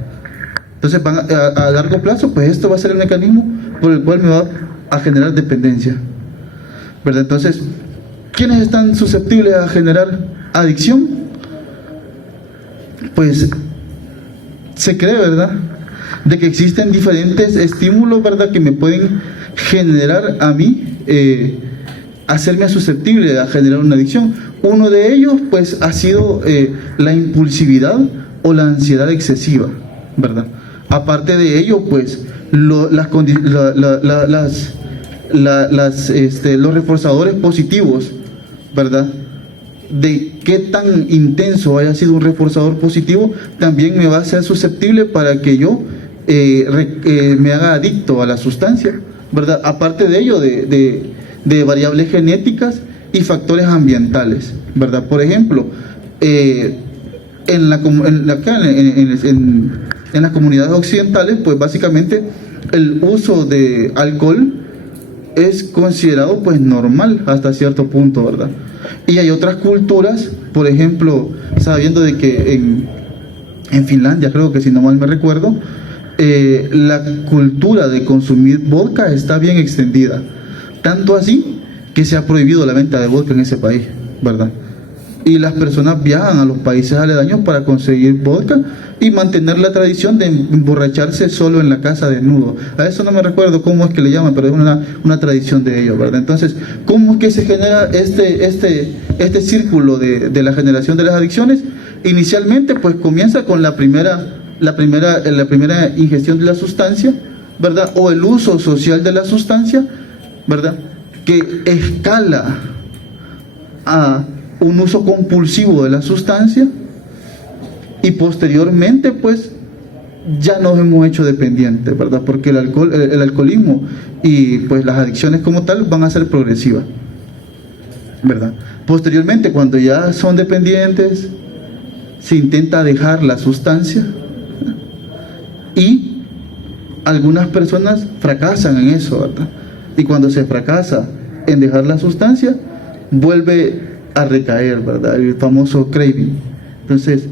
Entonces a largo plazo pues esto va a ser el mecanismo por el cual me va a generar dependencia, ¿verdad? Entonces, ¿quiénes están susceptibles a generar adicción? Pues se cree, ¿verdad?, de que existen diferentes estímulos, ¿verdad?, que me pueden generar a mí, hacerme susceptible a generar una adicción. Uno de ellos pues ha sido la impulsividad o la ansiedad excesiva, ¿verdad? Aparte de ello pues los reforzadores positivos, ¿verdad?, de qué tan intenso haya sido un reforzador positivo también me va a hacer susceptible para que yo me haga adicto a la sustancia, ¿verdad? Aparte de ello de variables genéticas y factores ambientales, ¿verdad? Por ejemplo, en las comunidades occidentales, pues básicamente el uso de alcohol es considerado pues normal hasta cierto punto, ¿verdad? Y hay otras culturas, por ejemplo, sabiendo de que en Finlandia, creo que si no mal me recuerdo, la cultura de consumir vodka está bien extendida, tanto así que se ha prohibido la venta de vodka en ese país, ¿verdad? Y las personas viajan a los países aledaños para conseguir vodka y mantener la tradición de emborracharse solo en la casa desnudo. A eso no me recuerdo cómo es que le llaman, pero es una tradición de ellos, ¿verdad? Entonces, ¿cómo es que se genera este círculo de la generación de las adicciones? Inicialmente, pues comienza con la primera ingestión de la sustancia, ¿verdad? O el uso social de la sustancia, ¿verdad?, que escala a un uso compulsivo de la sustancia, y posteriormente pues ya nos hemos hecho dependientes, ¿verdad? Porque el alcoholismo y pues las adicciones como tal van a ser progresivas, ¿verdad? Posteriormente, cuando ya son dependientes, se intenta dejar la sustancia y algunas personas fracasan en eso, ¿verdad? Y cuando se fracasa en dejar la sustancia, vuelve a recaer, ¿verdad?, el famoso craving. Entonces,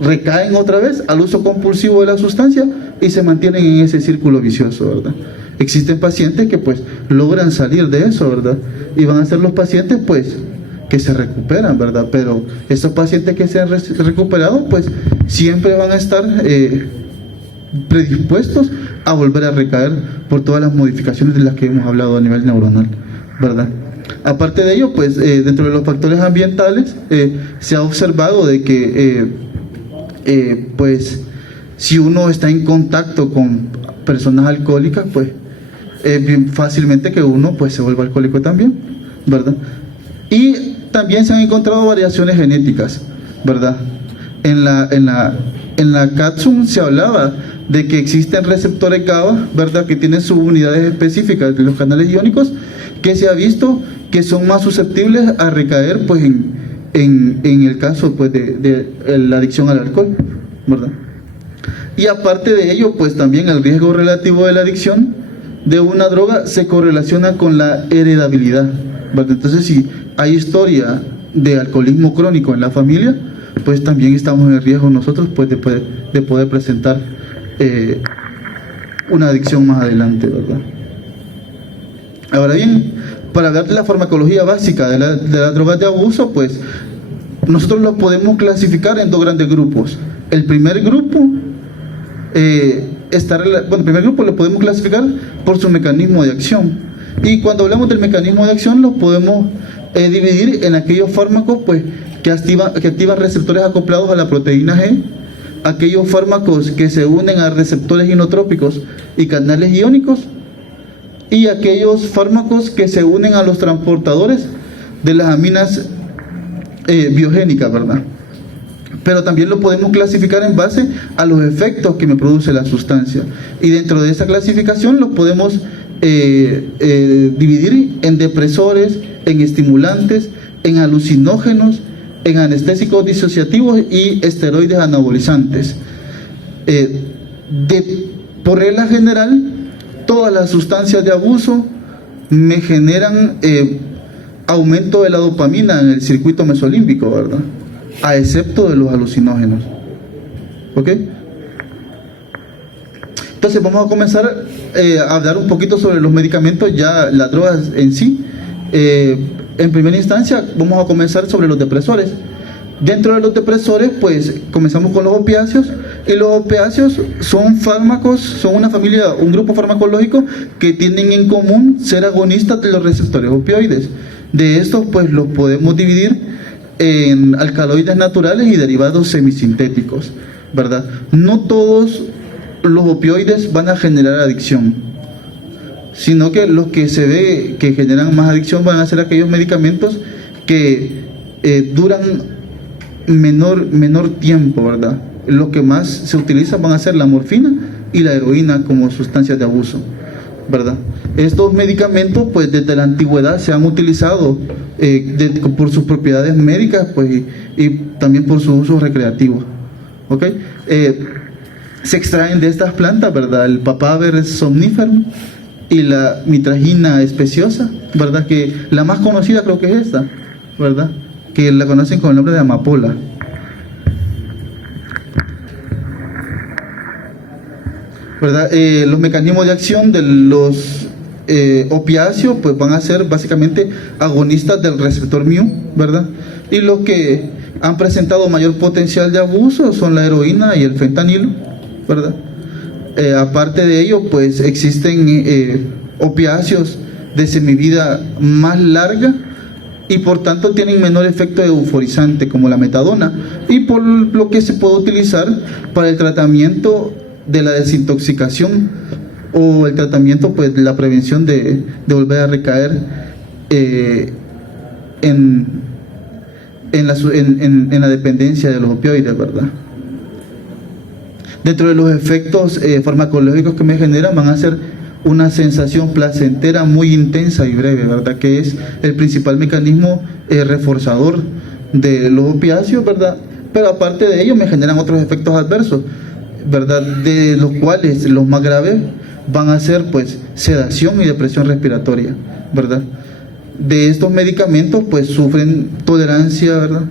recaen otra vez al uso compulsivo de la sustancia y se mantienen en ese círculo vicioso, ¿verdad? Existen pacientes que pues logran salir de eso, ¿verdad? Y van a ser los pacientes pues que se recuperan, ¿verdad? Pero esos pacientes que se han recuperado pues siempre van a estar predispuestos a volver a recaer por todas las modificaciones de las que hemos hablado a nivel neuronal, ¿verdad? Aparte de ello, pues dentro de los factores ambientales se ha observado de que pues si uno está en contacto con personas alcohólicas, pues bien fácilmente que uno pues se vuelva alcohólico también, ¿verdad? Y también se han encontrado variaciones genéticas, ¿verdad? En la Catsun se hablaba de que existen receptores GABA, ¿verdad?, que tienen subunidades específicas de los canales iónicos, que se ha visto que son más susceptibles a recaer pues en el caso pues de la adicción al alcohol, ¿verdad? Y aparte de ello, pues también el riesgo relativo de la adicción de una droga se correlaciona con la heredabilidad, ¿verdad? Entonces, si hay historia de alcoholismo crónico en la familia, pues también estamos en el riesgo nosotros pues de poder presentar una adicción más adelante, ¿verdad? Ahora bien, para hablar de la farmacología básica de las drogas de abuso, pues nosotros lo podemos clasificar en dos grandes grupos. El primer grupo el primer grupo lo podemos clasificar por su mecanismo de acción. Y cuando hablamos del mecanismo de acción, lo podemos dividir en aquellos fármacos pues, que activan receptores acoplados a la proteína G, aquellos fármacos que se unen a receptores inotrópicos y canales iónicos, y aquellos fármacos que se unen a los transportadores de las aminas biogénicas, ¿verdad? Pero también lo podemos clasificar en base a los efectos que me produce la sustancia. Y dentro de esa clasificación lo podemos dividir en depresores, en estimulantes, en alucinógenos, en anestésicos disociativos y esteroides anabolizantes. Por regla general, todas las sustancias de abuso me generan aumento de la dopamina en el circuito mesolímbico, ¿verdad? A excepto de los alucinógenos. ¿Ok? Entonces vamos a comenzar a hablar un poquito sobre los medicamentos, ya las drogas en sí. En primera instancia vamos a comenzar sobre los depresores. Dentro de los depresores pues comenzamos con los opiáceos, y los opiáceos son fármacos, son un grupo farmacológico que tienen en común ser agonistas de los receptores opioides. De estos pues los podemos dividir en alcaloides naturales y derivados semisintéticos, ¿verdad? No todos los opioides van a generar adicción, sino que los que se ve que generan más adicción van a ser aquellos medicamentos que duran menor tiempo, ¿verdad? Los que más se utilizan van a ser la morfina y la heroína como sustancias de abuso, ¿verdad? Estos medicamentos pues desde la antigüedad se han utilizado por sus propiedades médicas pues, y también por su uso recreativo. ¿Ok? Se extraen de estas plantas, ¿verdad? El Papaver somniferum y la mitragina especiosa, ¿verdad? Que la más conocida creo que es esta, ¿verdad? Que la conocen con el nombre de amapola. ¿Verdad? Los mecanismos de acción de los opiáceos pues van a ser básicamente agonistas del receptor mu, ¿verdad? Y los que han presentado mayor potencial de abuso son la heroína y el fentanilo, ¿verdad? Aparte de ello pues existen opiáceos de semivida más larga y por tanto tienen menor efecto euforizante como la metadona, y por lo que se puede utilizar para el tratamiento de la desintoxicación o el tratamiento pues de la prevención de volver a recaer en la dependencia de los opioides, ¿verdad? Dentro de los efectos farmacológicos que me generan van a ser una sensación placentera muy intensa y breve, ¿verdad? Que es el principal mecanismo reforzador de los opiáceos, ¿verdad? Pero aparte de ello me generan otros efectos adversos, ¿verdad? De los cuales los más graves van a ser pues sedación y depresión respiratoria, ¿verdad? De estos medicamentos pues sufren tolerancia, ¿verdad?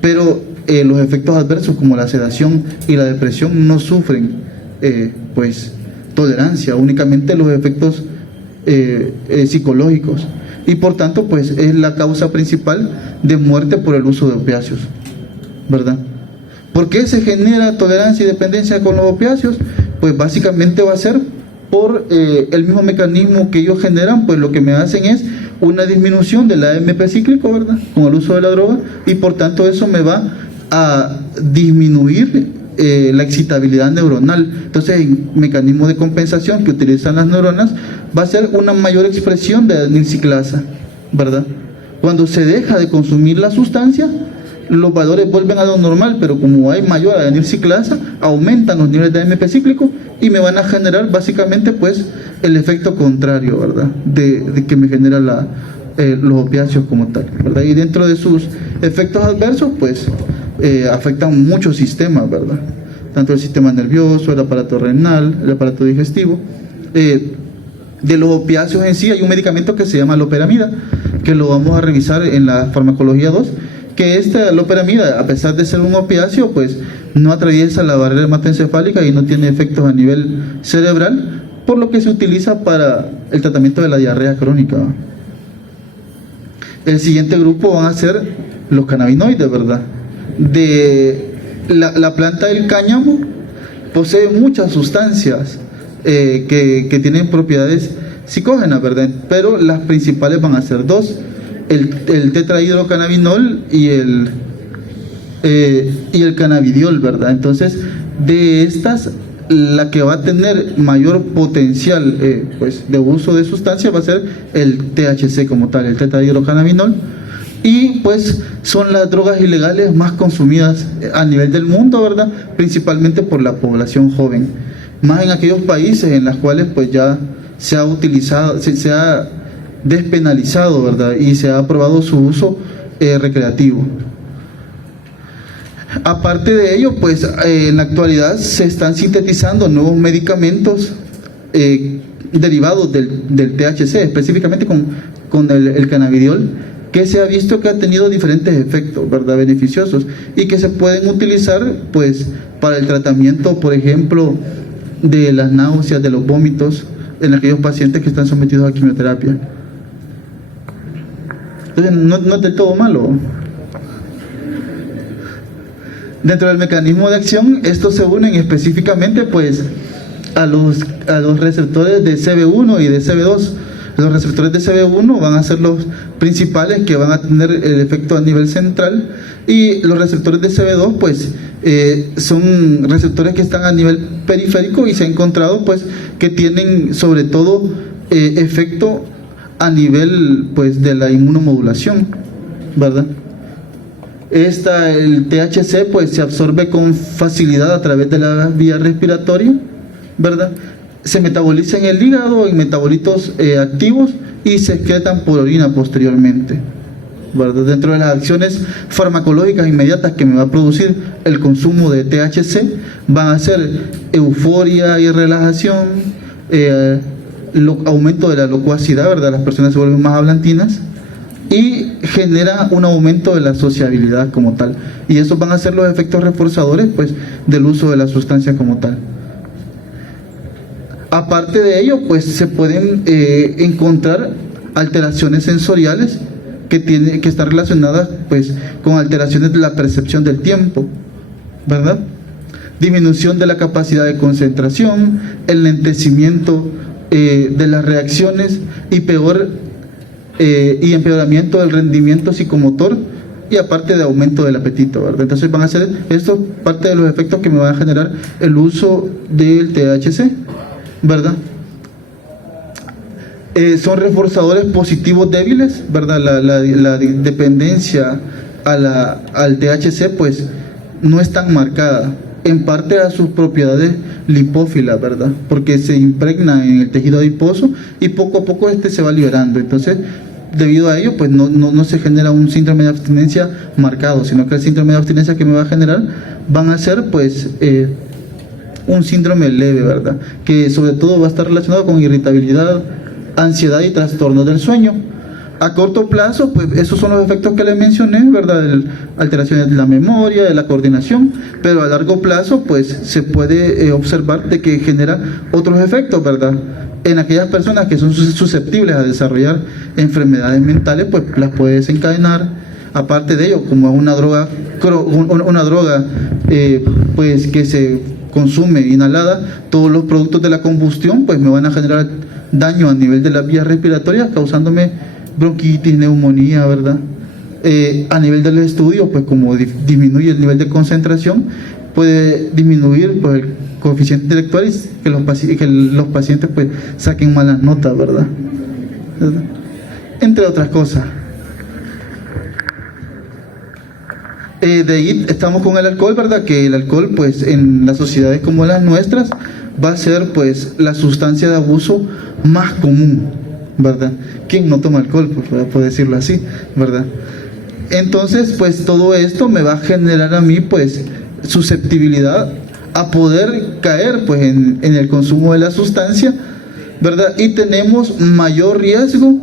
Pero los efectos adversos como la sedación y la depresión no sufren pues tolerancia, únicamente los efectos psicológicos, y por tanto pues es la causa principal de muerte por el uso de opiáceos, ¿verdad? ¿Por qué se genera tolerancia y dependencia con los opiáceos? Pues básicamente va a ser por el mismo mecanismo que ellos generan, pues lo que me hacen es una disminución del AMP cíclico, ¿verdad? Con el uso de la droga, y por tanto eso me va a disminuir la excitabilidad neuronal. Entonces el mecanismo de compensación que utilizan las neuronas va a ser una mayor expresión de adenilciclasa, ¿verdad? Cuando se deja de consumir la sustancia, los valores vuelven a lo normal, pero como hay mayor adenilciclasa, aumentan los niveles de AMP cíclico y me van a generar básicamente pues el efecto contrario, ¿verdad? De que me genera los opiáceos como tal, ¿verdad? Y dentro de sus efectos adversos pues afectan muchos sistemas, ¿verdad? Tanto el sistema nervioso, el aparato renal, el aparato digestivo. De los opiáceos en sí hay un medicamento que se llama loperamida, que lo vamos a revisar en la farmacología 2, que esta loperamida, a pesar de ser un opiáceo, pues no atraviesa la barrera hematoencefálica y no tiene efectos a nivel cerebral, por lo que se utiliza para el tratamiento de la diarrea crónica. El siguiente grupo van a ser los cannabinoides, ¿verdad? De la planta del cáñamo posee muchas sustancias que tienen propiedades psicógenas, ¿verdad? Pero las principales van a ser dos: el tetrahidrocannabinol y el cannabidiol, ¿verdad? Entonces, de estas, la que va a tener mayor potencial pues de uso de sustancias va a ser el THC como tal, el tetrahidrocannabinol, y pues son las drogas ilegales más consumidas a nivel del mundo, ¿verdad? Principalmente por la población joven, más en aquellos países en los cuales pues ya se ha utilizado, se ha despenalizado, ¿verdad? Y se ha aprobado su uso recreativo. Aparte de ello, pues en la actualidad se están sintetizando nuevos medicamentos derivados del THC, específicamente con el cannabidiol, que se ha visto que ha tenido diferentes efectos, ¿verdad?, beneficiosos, y que se pueden utilizar pues para el tratamiento, por ejemplo, de las náuseas, de los vómitos en aquellos pacientes que están sometidos a quimioterapia. Entonces no es del todo malo. Dentro del mecanismo de acción, estos se unen específicamente pues a los receptores de CB1 y de CB2. Los receptores de CB1 van a ser los principales que van a tener el efecto a nivel central, y los receptores de CB2 pues son receptores que están a nivel periférico, y se ha encontrado pues que tienen sobre todo efecto a nivel pues de la inmunomodulación, ¿verdad? El THC pues se absorbe con facilidad a través de la vía respiratoria, ¿verdad? Se metaboliza en el hígado en metabolitos activos y se excretan por orina posteriormente, ¿verdad? Dentro de las acciones farmacológicas inmediatas que me va a producir el consumo de THC van a ser euforia y relajación, aumento de la locuacidad, ¿verdad? Las personas se vuelven más hablantinas, y genera un aumento de la sociabilidad como tal, y esos van a ser los efectos reforzadores pues del uso de la sustancia como tal. Aparte de ello, pues se pueden encontrar alteraciones sensoriales que están relacionadas pues con alteraciones de la percepción del tiempo, ¿verdad? Disminución de la capacidad de concentración, enlentecimiento de las reacciones y empeoramiento del rendimiento psicomotor, y aparte de aumento del apetito, ¿verdad? Entonces van a ser esto parte de los efectos que me van a generar el uso del THC, ¿verdad? Son reforzadores positivos débiles, ¿verdad? La dependencia al THC pues no es tan marcada, en parte a sus propiedades lipófilas, ¿verdad? Porque se impregna en el tejido adiposo y poco a poco se va liberando. Entonces, debido a ello, pues no se genera un síndrome de abstinencia marcado, sino que el síndrome de abstinencia que me va a generar van a ser pues un síndrome leve, ¿verdad? Que sobre todo va a estar relacionado con irritabilidad, ansiedad y trastornos del sueño. A corto plazo, pues esos son los efectos que les mencioné, ¿verdad? Alteraciones de la memoria, de la coordinación, pero a largo plazo, pues se puede observar de que genera otros efectos, ¿verdad? En aquellas personas que son susceptibles a desarrollar enfermedades mentales, pues las puede desencadenar. Aparte de ello, como es una droga pues que se consume inhalada, todos los productos de la combustión pues me van a generar daño a nivel de las vías respiratorias, causándome bronquitis, neumonía, ¿verdad? A nivel del estudio, pues como disminuye el nivel de concentración, puede disminuir pues el coeficiente intelectual, y que los pacientes pues saquen malas notas, ¿verdad? Entre otras cosas. De ahí estamos con el alcohol, ¿verdad? Que el alcohol pues en las sociedades como las nuestras va a ser pues la sustancia de abuso más común, ¿verdad? ¿Quién no toma alcohol? Pues puedo decirlo así, ¿verdad? Entonces pues todo esto me va a generar a mí pues susceptibilidad a poder caer pues en el consumo de la sustancia, ¿verdad? Y tenemos mayor riesgo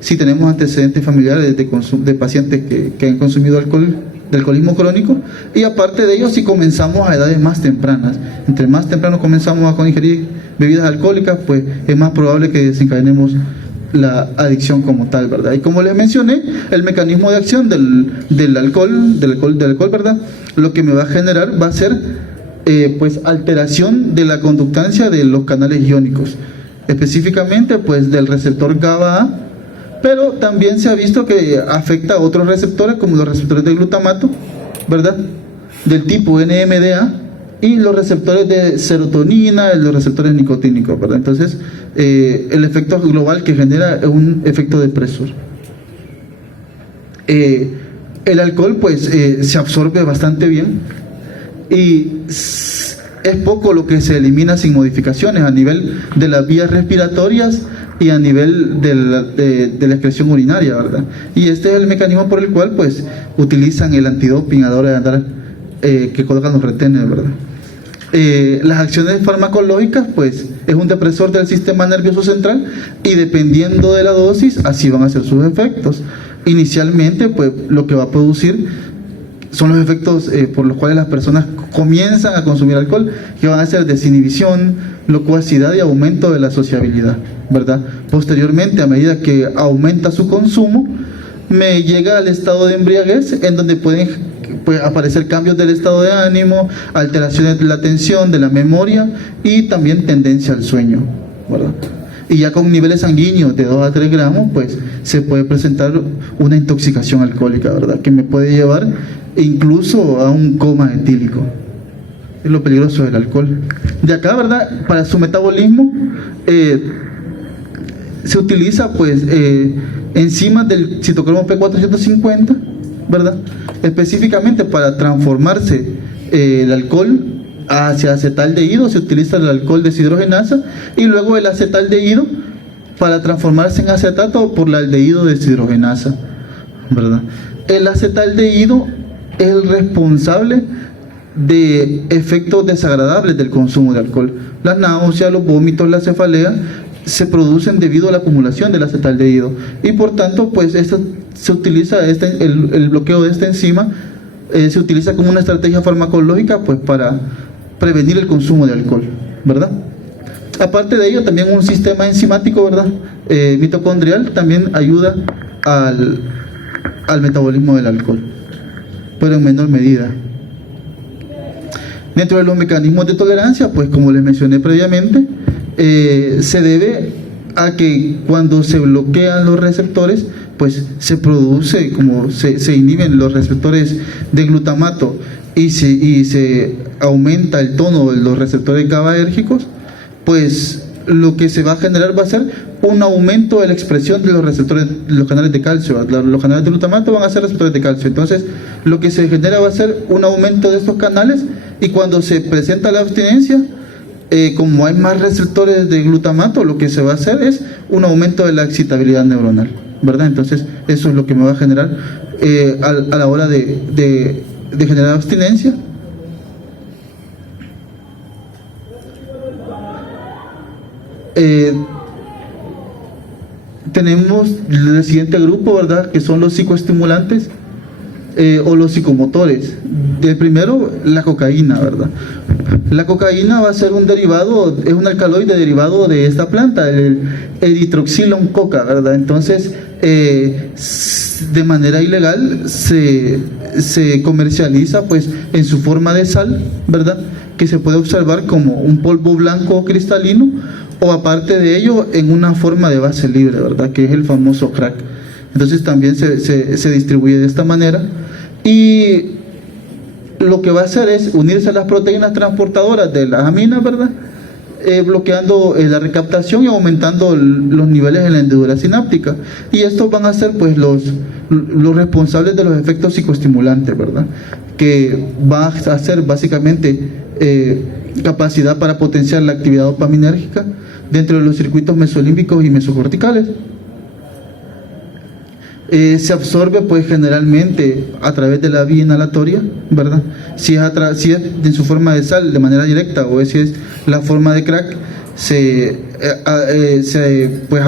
si tenemos antecedentes familiares de pacientes que han consumido alcohol, de alcoholismo crónico, y aparte de ello, si comenzamos a edades más tempranas. Entre más temprano comenzamos a ingerir bebidas alcohólicas, pues es más probable que desencadenemos la adicción como tal, ¿verdad? Y como les mencioné, el mecanismo de acción del alcohol, ¿verdad? Lo que me va a generar va a ser pues alteración de la conductancia de los canales iónicos, específicamente pues del receptor GABA-A, pero también se ha visto que afecta a otros receptores como los receptores de glutamato, ¿verdad? Del tipo NMDA, y los receptores de serotonina, los receptores nicotínicos, ¿verdad? Entonces, el efecto global que genera es un efecto depresor. El alcohol, pues, se absorbe bastante bien y es poco lo que se elimina sin modificaciones a nivel de las vías respiratorias y a nivel de la excreción urinaria, ¿verdad? Y este es el mecanismo por el cual, pues, utilizan el antidoping a la hora de andar, que colocan los retenes, ¿verdad? Las acciones farmacológicas, pues, es un depresor del sistema nervioso central y dependiendo de la dosis, así van a ser sus efectos. Inicialmente, pues, lo que va a producir son los efectos por los cuales las personas comienzan a consumir alcohol, que van a ser desinhibición, locuacidad y aumento de la sociabilidad, ¿verdad? Posteriormente, a medida que aumenta su consumo, me llega al estado de embriaguez, en donde pueden aparecer cambios del estado de ánimo, alteraciones de la atención, de la memoria y también tendencia al sueño, ¿verdad? Y ya con niveles sanguíneos de 2 a 3 gramos, pues se puede presentar una intoxicación alcohólica, ¿verdad? Que me puede llevar incluso a un coma etílico. Es lo peligroso del alcohol. De acá, ¿verdad? Para su metabolismo se utiliza, pues, enzimas del citocromo P450, ¿verdad? Específicamente para transformarse el alcohol hacia acetaldehído, se utiliza el alcohol deshidrogenasa y luego el acetaldehído para transformarse en acetato por la aldehído deshidrogenasa, ¿verdad? El acetaldehído es el responsable de efectos desagradables del consumo de alcohol. Las náuseas, los vómitos, la cefalea se producen debido a la acumulación del acetaldehído y por tanto, pues, se utiliza el bloqueo de esta enzima se utiliza como una estrategia farmacológica, pues, para prevenir el consumo de alcohol, ¿verdad? Aparte de ello, también un sistema enzimático, ¿verdad? Mitocondrial también ayuda al metabolismo del alcohol, pero en menor medida. Dentro de los mecanismos de tolerancia, pues, como les mencioné previamente, se debe a que cuando se bloquean los receptores, pues se produce, como se inhiben los receptores de glutamato y se aumenta el tono de los receptores GABAérgicos, pues lo que se va a generar va a ser un aumento de la expresión de los receptores, de los canales de calcio. Los canales de glutamato van a ser receptores de calcio, entonces lo que se genera va a ser un aumento de estos canales y cuando se presenta la abstinencia, como hay más receptores de glutamato, lo que se va a hacer es un aumento de la excitabilidad neuronal, ¿verdad? Entonces eso es lo que me va a generar a la hora de generar abstinencia. Tenemos el siguiente grupo, ¿verdad? Que son los psicoestimulantes o los psicomotores. El primero, la cocaína, ¿verdad? La cocaína va a ser un derivado, es un alcaloide derivado de esta planta, el eritroxilon coca, ¿verdad? Entonces, de manera ilegal se comercializa, pues, en su forma de sal, ¿verdad? Que se puede observar como un polvo blanco cristalino, o aparte de ello, en una forma de base libre, ¿verdad? Que es el famoso crack. Entonces también se distribuye de esta manera. Y lo que va a hacer es unirse a las proteínas transportadoras de las aminas, ¿verdad? Bloqueando la recaptación y aumentando los niveles en la hendidura sináptica. Y estos van a ser, pues, los responsables de los efectos psicoestimulantes, ¿verdad? Que va a ser básicamente capacidad para potenciar la actividad dopaminérgica dentro de los circuitos mesolímbicos y mesocorticales. Se absorbe, pues, generalmente a través de la vía inhalatoria, ¿verdad? Si es en su forma de sal de manera directa o si es la forma de crack, pues,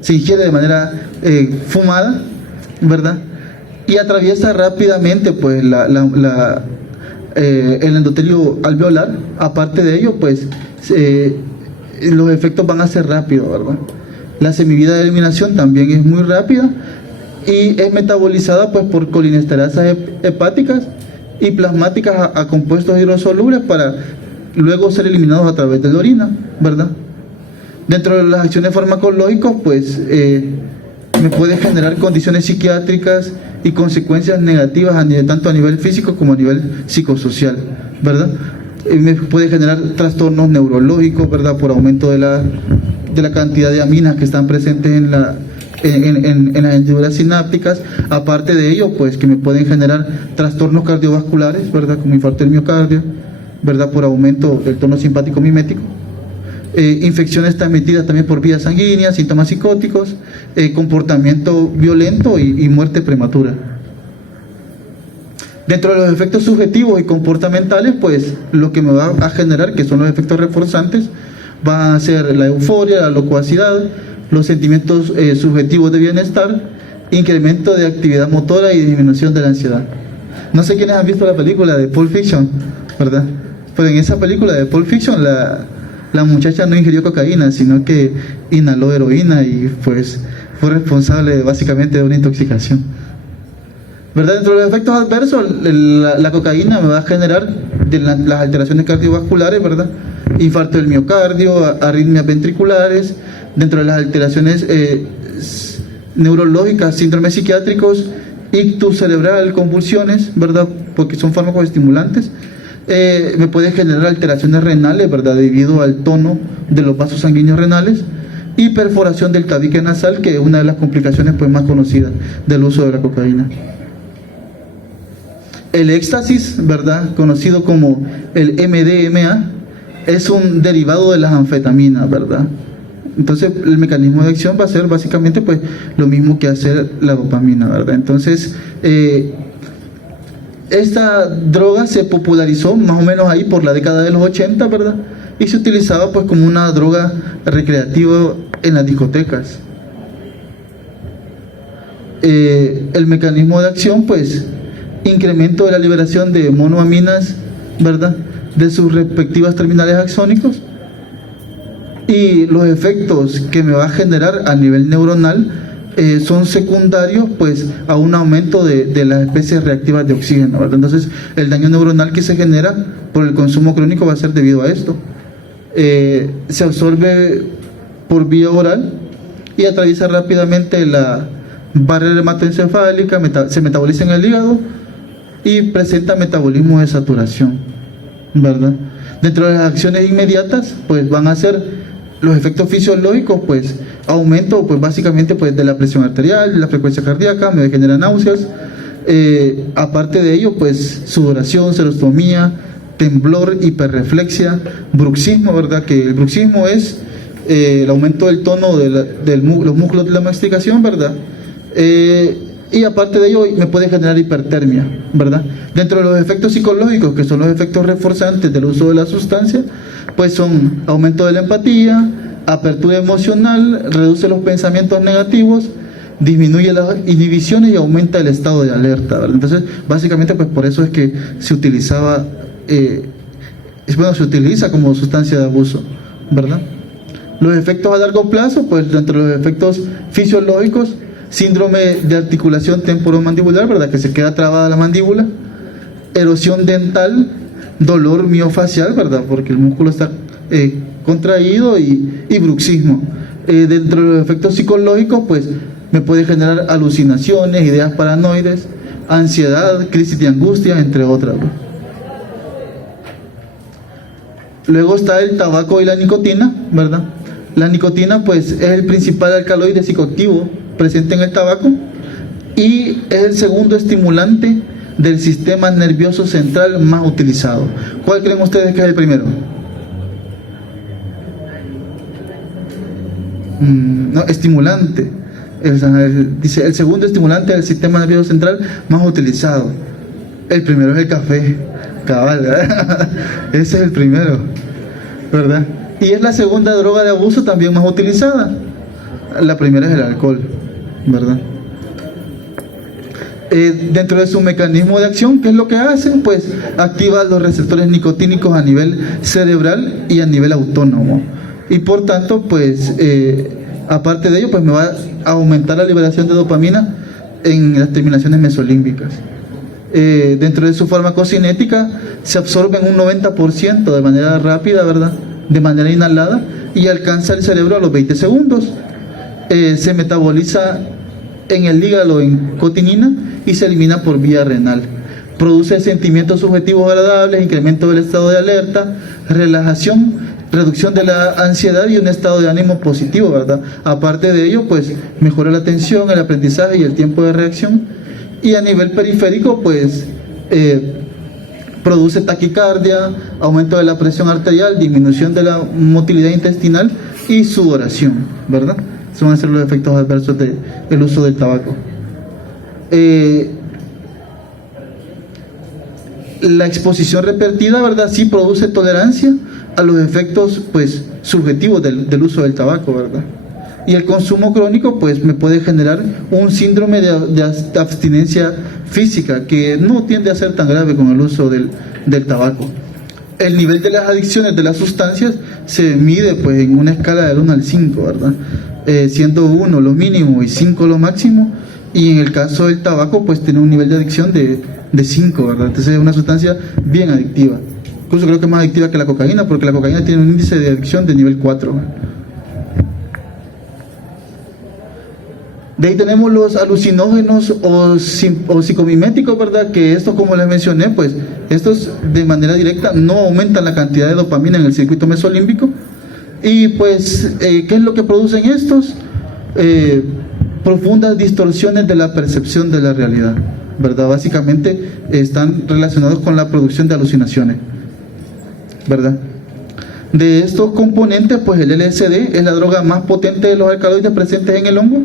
se ingiere de manera fumada, ¿verdad? Y atraviesa rápidamente pues el endotelio alveolar. Aparte de ello, pues los efectos van a ser rápidos, ¿verdad? La semivida de eliminación también es muy rápida y es metabolizada pues por colinesterasas hepáticas y plasmáticas a compuestos hidrosolubles para luego ser eliminados a través de la orina, ¿verdad? Dentro de las acciones farmacológicas, pues me puede generar condiciones psiquiátricas y consecuencias negativas tanto a nivel físico como a nivel psicosocial, ¿verdad? Me puede generar trastornos neurológicos, ¿verdad? Por aumento de la cantidad de aminas que están presentes en las hendiduras sinápticas. Aparte de ello, pues que me pueden generar trastornos cardiovasculares, ¿verdad? Como infarto del miocardio, ¿verdad? Por aumento del tono simpático mimético. Infecciones transmitidas también por vías sanguíneas, síntomas psicóticos, comportamiento violento y muerte prematura. Dentro de los efectos subjetivos y comportamentales, pues lo que me va a generar, que son los efectos reforzantes, va a ser la euforia, la locuacidad, los sentimientos subjetivos de bienestar, incremento de actividad motora y disminución de la ansiedad. No sé quiénes han visto la película de Pulp Fiction, ¿verdad? Pero en esa película de Pulp Fiction la muchacha no ingirió cocaína, sino que inhaló heroína y pues fue responsable básicamente de una intoxicación, ¿verdad? Dentro de los efectos adversos, la cocaína me va a generar las alteraciones cardiovasculares, ¿verdad? Infarto del miocardio, arritmias ventriculares. Dentro de las alteraciones neurológicas, síndromes psiquiátricos, ictus cerebral, convulsiones, ¿verdad? Porque son fármacos estimulantes. Me puede generar alteraciones renales, ¿verdad? Debido al tono de los vasos sanguíneos renales, y perforación del tabique nasal, que es una de las complicaciones pues más conocidas del uso de la cocaína. El éxtasis, ¿verdad? Conocido como el MDMA, es un derivado de las anfetaminas, ¿verdad? Entonces el mecanismo de acción va a ser básicamente pues lo mismo que hacer la dopamina, ¿verdad? Entonces esta droga se popularizó más o menos ahí por la década de los 80, ¿verdad? Y se utilizaba pues como una droga recreativa en las discotecas. El mecanismo de acción, pues incremento de la liberación de monoaminas, ¿verdad? De sus respectivas terminales axónicos, y los efectos que me va a generar a nivel neuronal son secundarios pues a un aumento de las especies reactivas de oxígeno, ¿verdad? Entonces el daño neuronal que se genera por el consumo crónico va a ser debido a esto. Se absorbe por vía oral y atraviesa rápidamente la barrera hematoencefálica, se metaboliza en el hígado y presenta metabolismo de saturación, ¿verdad? Dentro de las acciones inmediatas pues van a ser los efectos fisiológicos, pues aumento pues básicamente pues de la presión arterial, de la frecuencia cardíaca, me genera náuseas. Aparte de ello, pues sudoración, serostomía, temblor, hiperreflexia, bruxismo, ¿verdad? Que el bruxismo es el aumento del tono de los músculos de la masticación, ¿verdad? Y aparte de ello me puede generar hipertermia, ¿verdad? Dentro de los efectos psicológicos, que son los efectos reforzantes del uso de la sustancia, pues son aumento de la empatía, apertura emocional, reduce los pensamientos negativos, disminuye las inhibiciones y aumenta el estado de alerta, ¿verdad? Entonces, básicamente, pues por eso es que se utilizaba, se utiliza como sustancia de abuso, ¿verdad? Los efectos a largo plazo, pues dentro de los efectos fisiológicos, síndrome de articulación temporomandibular, ¿verdad? Que se queda trabada la mandíbula, erosión dental, dolor miofacial, ¿verdad? Porque el músculo está contraído, y bruxismo. Dentro de los efectos psicológicos, pues me puede generar alucinaciones, ideas paranoides, ansiedad, crisis de angustia, entre otras, ¿no? Luego está el tabaco y la nicotina, ¿verdad? La nicotina pues es el principal alcaloide psicoactivo presente en el tabaco y es el segundo estimulante del sistema nervioso central más utilizado. ¿Cuál creen ustedes que es el primero? No, estimulante. Dice el segundo estimulante del sistema nervioso central más utilizado. El primero es el café, cabal, ¿verdad? Ese es el primero, ¿verdad? Y es la segunda droga de abuso también más utilizada. La primera es el alcohol, ¿verdad? Dentro de su mecanismo de acción, ¿qué es lo que hacen? Pues activa los receptores nicotínicos a nivel cerebral y a nivel autónomo. Y por tanto, pues, aparte de ello, pues me va a aumentar la liberación de dopamina en las terminaciones mesolímbicas. Dentro de su farmacocinética se absorbe en un 90% de manera rápida, ¿verdad? De manera inhalada, y alcanza el cerebro a los 20 segundos. Se metaboliza en el hígado en cotinina y se elimina por vía renal. Produce sentimientos subjetivos agradables, incremento del estado de alerta, relajación, reducción de la ansiedad y un estado de ánimo positivo, ¿verdad? Aparte de ello, pues mejora la atención, el aprendizaje y el tiempo de reacción. Y a nivel periférico, pues produce taquicardia, aumento de la presión arterial, disminución de la motilidad intestinal y sudoración, ¿verdad? Esos van a ser los efectos adversos del uso del tabaco. La exposición repetida, ¿verdad? Sí produce tolerancia a los efectos, pues, subjetivos del uso del tabaco, ¿verdad? Y el consumo crónico, pues, me puede generar un síndrome de abstinencia física que no tiende a ser tan grave con el uso del tabaco. El nivel de las adicciones de las sustancias se mide, pues, en una escala del 1 al 5, ¿verdad? Siendo 1 lo mínimo y 5 lo máximo, y en el caso del tabaco, pues tiene un nivel de adicción de 5, ¿verdad? Entonces es una sustancia bien adictiva. Incluso creo que es más adictiva que la cocaína, porque la cocaína tiene un índice de adicción de nivel 4. De ahí tenemos los alucinógenos o psicomiméticos, ¿verdad? Que estos, como les mencioné, pues estos de manera directa no aumentan la cantidad de dopamina en el circuito mesolímbico. Y pues, ¿qué es lo que producen estos? Profundas distorsiones de la percepción de la realidad, ¿verdad? Básicamente están relacionados con la producción de alucinaciones, ¿verdad? De estos componentes, pues el LSD es la droga más potente de los alcaloides presentes en el hongo,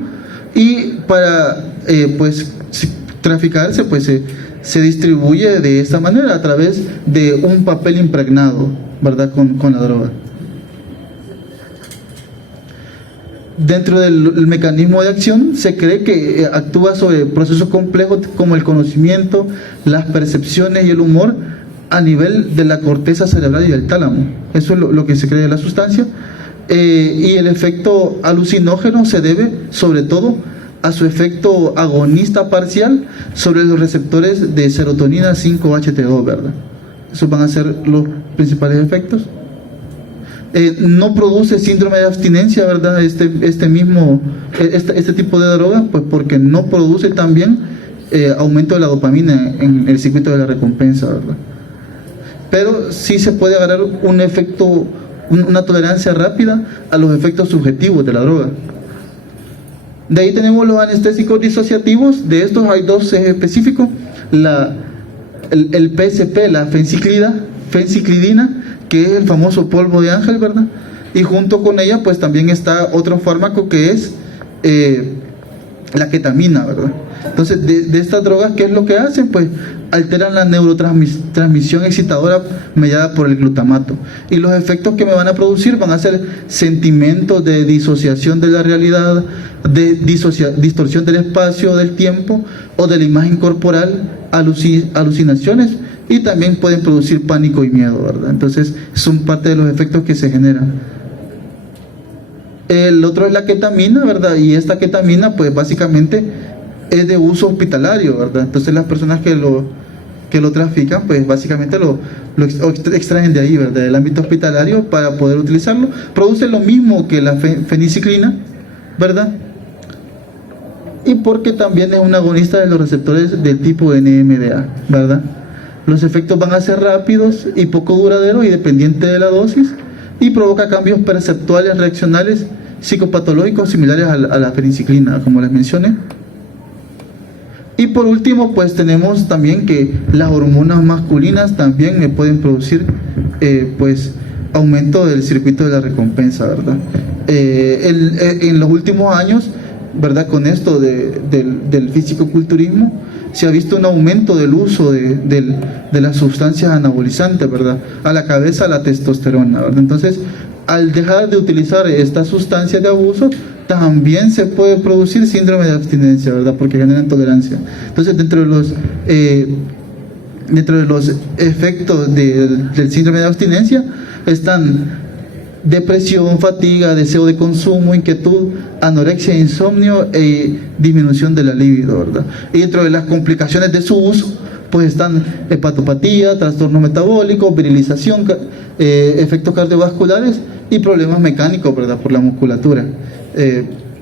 y para pues traficarse, pues se distribuye de esta manera a través de un papel impregnado, ¿verdad? Con la droga. Dentro del mecanismo de acción se cree que actúa sobre procesos complejos como el conocimiento, las percepciones y el humor a nivel de la corteza cerebral y del tálamo. Eso es lo que se cree de la sustancia. Y el efecto alucinógeno se debe sobre todo a su efecto agonista parcial sobre los receptores de serotonina 5-HT2, ¿verdad? Esos van a ser los principales efectos. No produce síndrome de abstinencia, ¿verdad? Este tipo de droga, pues porque no produce también aumento de la dopamina en el circuito de la recompensa, ¿verdad? Pero sí se puede agarrar un efecto, una tolerancia rápida a los efectos subjetivos de la droga. De ahí tenemos los anestésicos disociativos. De estos hay dos específicos: el PSP, la fenciclidina, que es el famoso polvo de ángel, ¿verdad? Y junto con ella, pues también está otro fármaco que es la ketamina, ¿verdad? Entonces, de estas drogas, ¿qué es lo que hacen? Pues alteran la neurotransmisión excitadora mediada por el glutamato. Y los efectos que me van a producir van a ser sentimientos de disociación de la realidad, de distorsión del espacio, del tiempo o de la imagen corporal, alucinaciones, y también pueden producir pánico y miedo, ¿verdad? Entonces, son parte de los efectos que se generan. El otro es la ketamina, ¿verdad? Y esta ketamina, pues básicamente es de uso hospitalario, ¿verdad? Entonces las personas que lo trafican, pues básicamente lo extraen de ahí, ¿verdad? Del ámbito hospitalario para poder utilizarlo. Produce lo mismo que la feniciclina, ¿verdad? Y porque también es un agonista de los receptores del tipo NMDA, ¿verdad? Los efectos van a ser rápidos y poco duraderos y dependiente de la dosis, y provoca cambios perceptuales, reaccionales, psicopatológicos similares a la feniciclina, como les mencioné. Y por último, pues tenemos también que las hormonas masculinas también me pueden producir pues aumento del circuito de la recompensa, ¿verdad? En los últimos años, ¿verdad? Con esto del fisicoculturismo, se ha visto un aumento del uso de las sustancias anabolizantes, ¿verdad? A la cabeza la testosterona, ¿verdad? Entonces, al dejar de utilizar estas sustancias de abuso, también se puede producir síndrome de abstinencia, ¿verdad? Porque generan tolerancia. Entonces, dentro de los efectos del síndrome de abstinencia están depresión, fatiga, deseo de consumo, inquietud, anorexia, insomnio e disminución de la libido, ¿verdad? Y dentro de las complicaciones de su uso, pues están hepatopatía, trastorno metabólico, virilización, efectos cardiovasculares y problemas mecánicos, ¿verdad? Por la musculatura.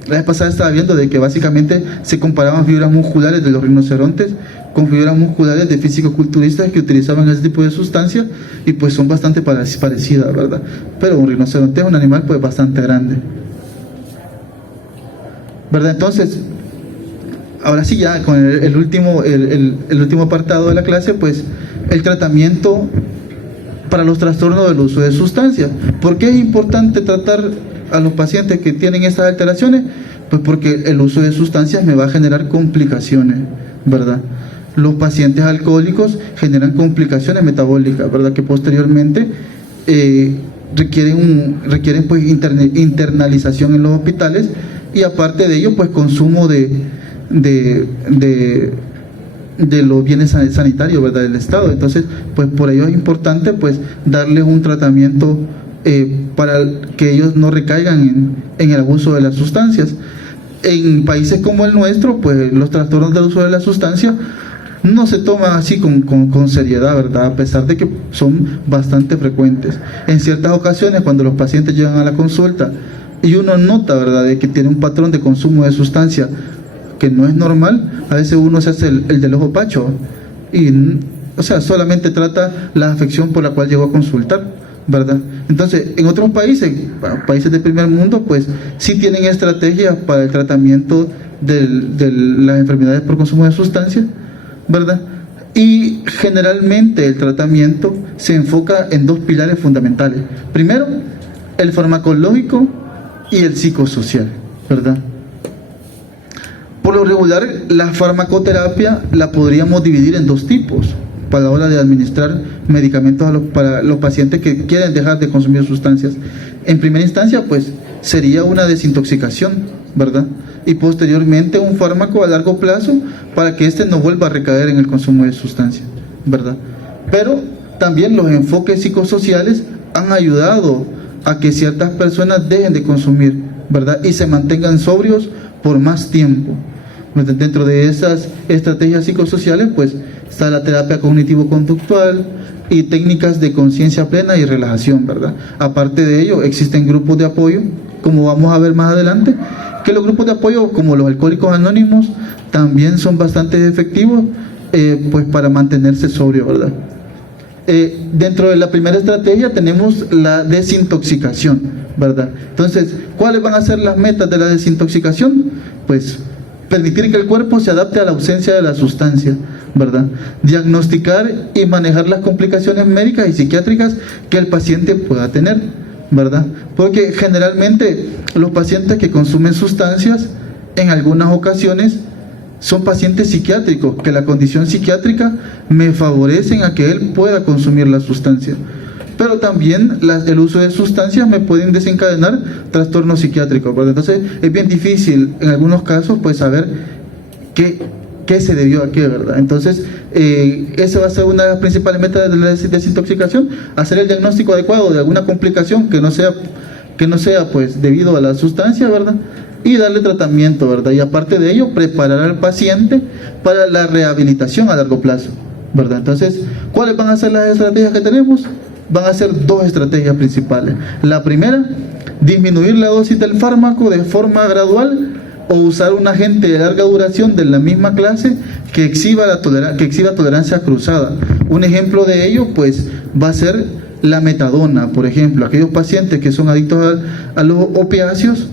La vez pasada estaba viendo de que básicamente se comparaban fibras musculares de los rinocerontes con fibras musculares de físico-culturistas que utilizaban ese tipo de sustancias y pues son bastante parecidas, ¿verdad? Pero un rinoceronte es un animal pues bastante grande, ¿verdad? Entonces, ahora sí ya con el último apartado de la clase, pues el tratamiento para los trastornos del uso de sustancias. ¿Por qué es importante tratar a los pacientes que tienen estas alteraciones? Pues porque el uso de sustancias me va a generar complicaciones, ¿verdad? Los pacientes alcohólicos generan complicaciones metabólicas, ¿verdad? Que posteriormente requieren pues internalización en los hospitales, y aparte de ello pues consumo de los bienes sanitarios, ¿verdad? Del Estado. Entonces pues por ello es importante pues darles un tratamiento para que ellos no recaigan en el abuso de las sustancias. En países como el nuestro, pues los trastornos del uso de la sustancia no se toman así con seriedad, ¿verdad? A pesar de que son bastante frecuentes. En ciertas ocasiones, cuando los pacientes llegan a la consulta y uno nota, ¿verdad?, de que tiene un patrón de consumo de sustancia que no es normal, a veces uno se hace el del ojo pacho y, o sea, solamente trata la afección por la cual llegó a consultar, ¿verdad? Entonces, en otros países, países del primer mundo, pues sí tienen estrategias para el tratamiento de las enfermedades por consumo de sustancias, ¿verdad? Y generalmente el tratamiento se enfoca en dos pilares fundamentales. Primero, el farmacológico y el psicosocial, ¿verdad? Por lo regular, la farmacoterapia la podríamos dividir en dos tipos para la hora de administrar medicamentos para los pacientes que quieren dejar de consumir sustancias. En primera instancia, pues, sería una desintoxicación, ¿verdad? Y posteriormente un fármaco a largo plazo para que éste no vuelva a recaer en el consumo de sustancias, ¿verdad? Pero también los enfoques psicosociales han ayudado a que ciertas personas dejen de consumir, ¿verdad? Y se mantengan sobrios por más tiempo. Dentro de esas estrategias psicosociales, pues, está la terapia cognitivo-conductual y técnicas de conciencia plena y relajación, ¿verdad? Aparte de ello, existen grupos de apoyo, como vamos a ver más adelante, que los grupos de apoyo, como los alcohólicos anónimos, también son bastante efectivos, pues, para mantenerse sobrio, ¿verdad? Dentro de la primera estrategia tenemos la desintoxicación, ¿verdad? Entonces, ¿cuáles van a ser las metas de la desintoxicación? Pues permitir que el cuerpo se adapte a la ausencia de la sustancia, ¿verdad? Diagnosticar y manejar las complicaciones médicas y psiquiátricas que el paciente pueda tener, ¿verdad? Porque generalmente los pacientes que consumen sustancias en algunas ocasiones son pacientes psiquiátricos, que la condición psiquiátrica me favorecen a que él pueda consumir la sustancia. Pero también el uso de sustancias me pueden desencadenar trastornos psiquiátricos, ¿verdad? Entonces es bien difícil en algunos casos pues saber qué se debió a qué, ¿verdad? Entonces esa va a ser una de las principales metas de la desintoxicación, hacer el diagnóstico adecuado de alguna complicación que no sea pues debido a la sustancia, ¿verdad? Y darle tratamiento, ¿verdad? Y aparte de ello, preparar al paciente para la rehabilitación a largo plazo, ¿verdad? Entonces, ¿cuáles van a ser las estrategias que tenemos? Van a ser dos estrategias principales. La primera, disminuir la dosis del fármaco de forma gradual o usar un agente de larga duración de la misma clase que exhiba tolerancia cruzada. Un ejemplo de ello pues va a ser la metadona, por ejemplo. Aquellos pacientes que son adictos a los opiáceos,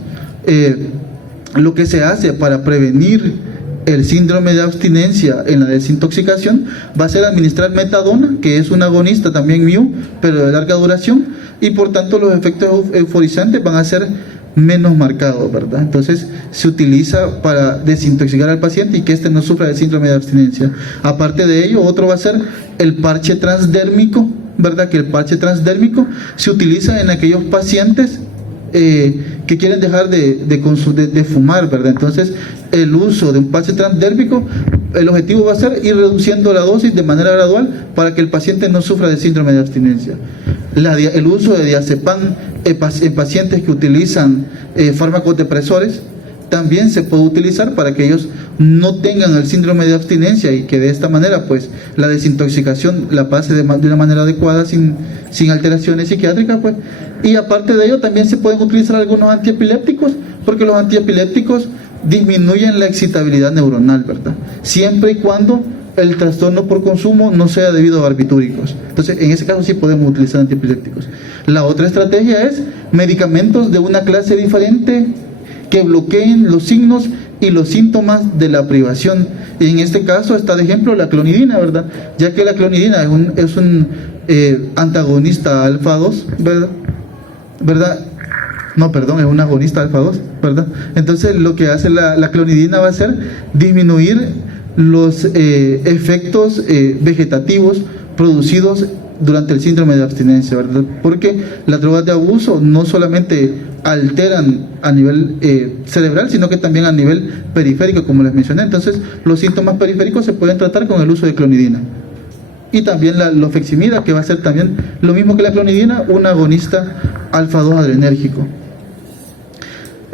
lo que se hace para prevenir el síndrome de abstinencia en la desintoxicación va a ser administrar metadona, que es un agonista también mu, pero de larga duración, y por tanto los efectos euforizantes van a ser menos marcados, ¿verdad? Entonces se utiliza para desintoxicar al paciente y que éste no sufra de síndrome de abstinencia. Aparte de ello, otro va a ser el parche transdérmico, ¿verdad? Que el parche transdérmico se utiliza en aquellos pacientes que quieren dejar de fumar, ¿verdad? Entonces, el uso de un pase transdérmico, el objetivo va a ser ir reduciendo la dosis de manera gradual para que el paciente no sufra de síndrome de abstinencia. El uso de diazepam en pacientes que utilizan fármacos depresores también se puede utilizar para que ellos no tengan el síndrome de abstinencia y que de esta manera pues la desintoxicación la pase de una manera adecuada sin alteraciones psiquiátricas pues. Y aparte de ello también se pueden utilizar algunos antiepilépticos, porque los antiepilépticos disminuyen la excitabilidad neuronal, ¿verdad? Siempre y cuando el trastorno por consumo no sea debido a barbitúricos. Entonces, en ese caso sí podemos utilizar antiepilépticos. La otra estrategia es medicamentos de una clase diferente que bloqueen los signos y los síntomas de la privación. Y en este caso está de ejemplo la clonidina, ¿verdad? Ya que la clonidina es un antagonista alfa 2, ¿verdad? No, perdón, es un agonista alfa 2, ¿verdad? Entonces lo que hace la clonidina va a ser disminuir los efectos vegetativos producidos durante el síndrome de abstinencia, ¿verdad? Porque las drogas de abuso no solamente alteran a nivel cerebral, sino que también a nivel periférico, como les mencioné. Entonces, los síntomas periféricos se pueden tratar con el uso de clonidina. Y también la lofeximida, que va a ser también lo mismo que la clonidina, un agonista alfa 2 adrenérgico.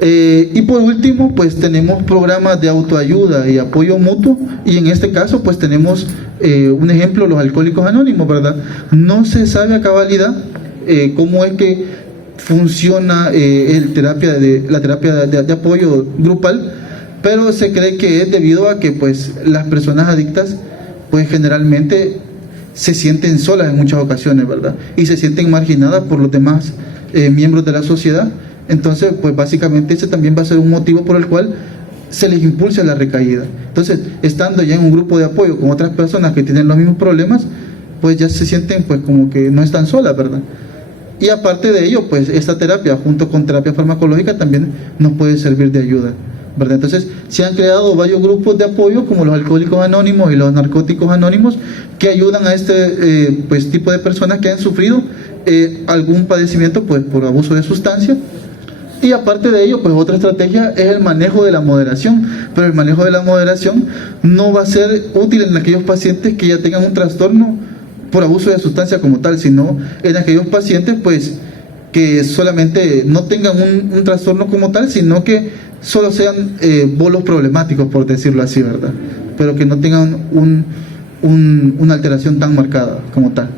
Y por último, pues tenemos programas de autoayuda y apoyo mutuo, y en este caso pues tenemos un ejemplo, los alcohólicos anónimos, ¿verdad? No se sabe a cabalidad cómo es que funciona la terapia de apoyo grupal, pero se cree que es debido a que pues las personas adictas pues generalmente se sienten solas en muchas ocasiones, ¿verdad? Y se sienten marginadas por los demás miembros de la sociedad. Entonces, pues básicamente ese también va a ser un motivo por el cual se les impulsa la recaída. Entonces, estando ya en un grupo de apoyo con otras personas que tienen los mismos problemas, pues ya se sienten pues como que no están solas, ¿verdad? Y aparte de ello, pues esta terapia junto con terapia farmacológica también nos puede servir de ayuda, ¿verdad? Entonces, se han creado varios grupos de apoyo como los alcohólicos anónimos y los narcóticos anónimos que ayudan a este pues tipo de personas que han sufrido algún padecimiento pues por abuso de sustancia. Y aparte de ello, pues otra estrategia es el manejo de la moderación, pero el manejo de la moderación no va a ser útil en aquellos pacientes que ya tengan un trastorno por abuso de sustancia como tal, sino en aquellos pacientes pues que solamente no tengan un trastorno como tal, sino que solo sean bolos problemáticos, por decirlo así, ¿verdad? Pero que no tengan una alteración tan marcada como tal.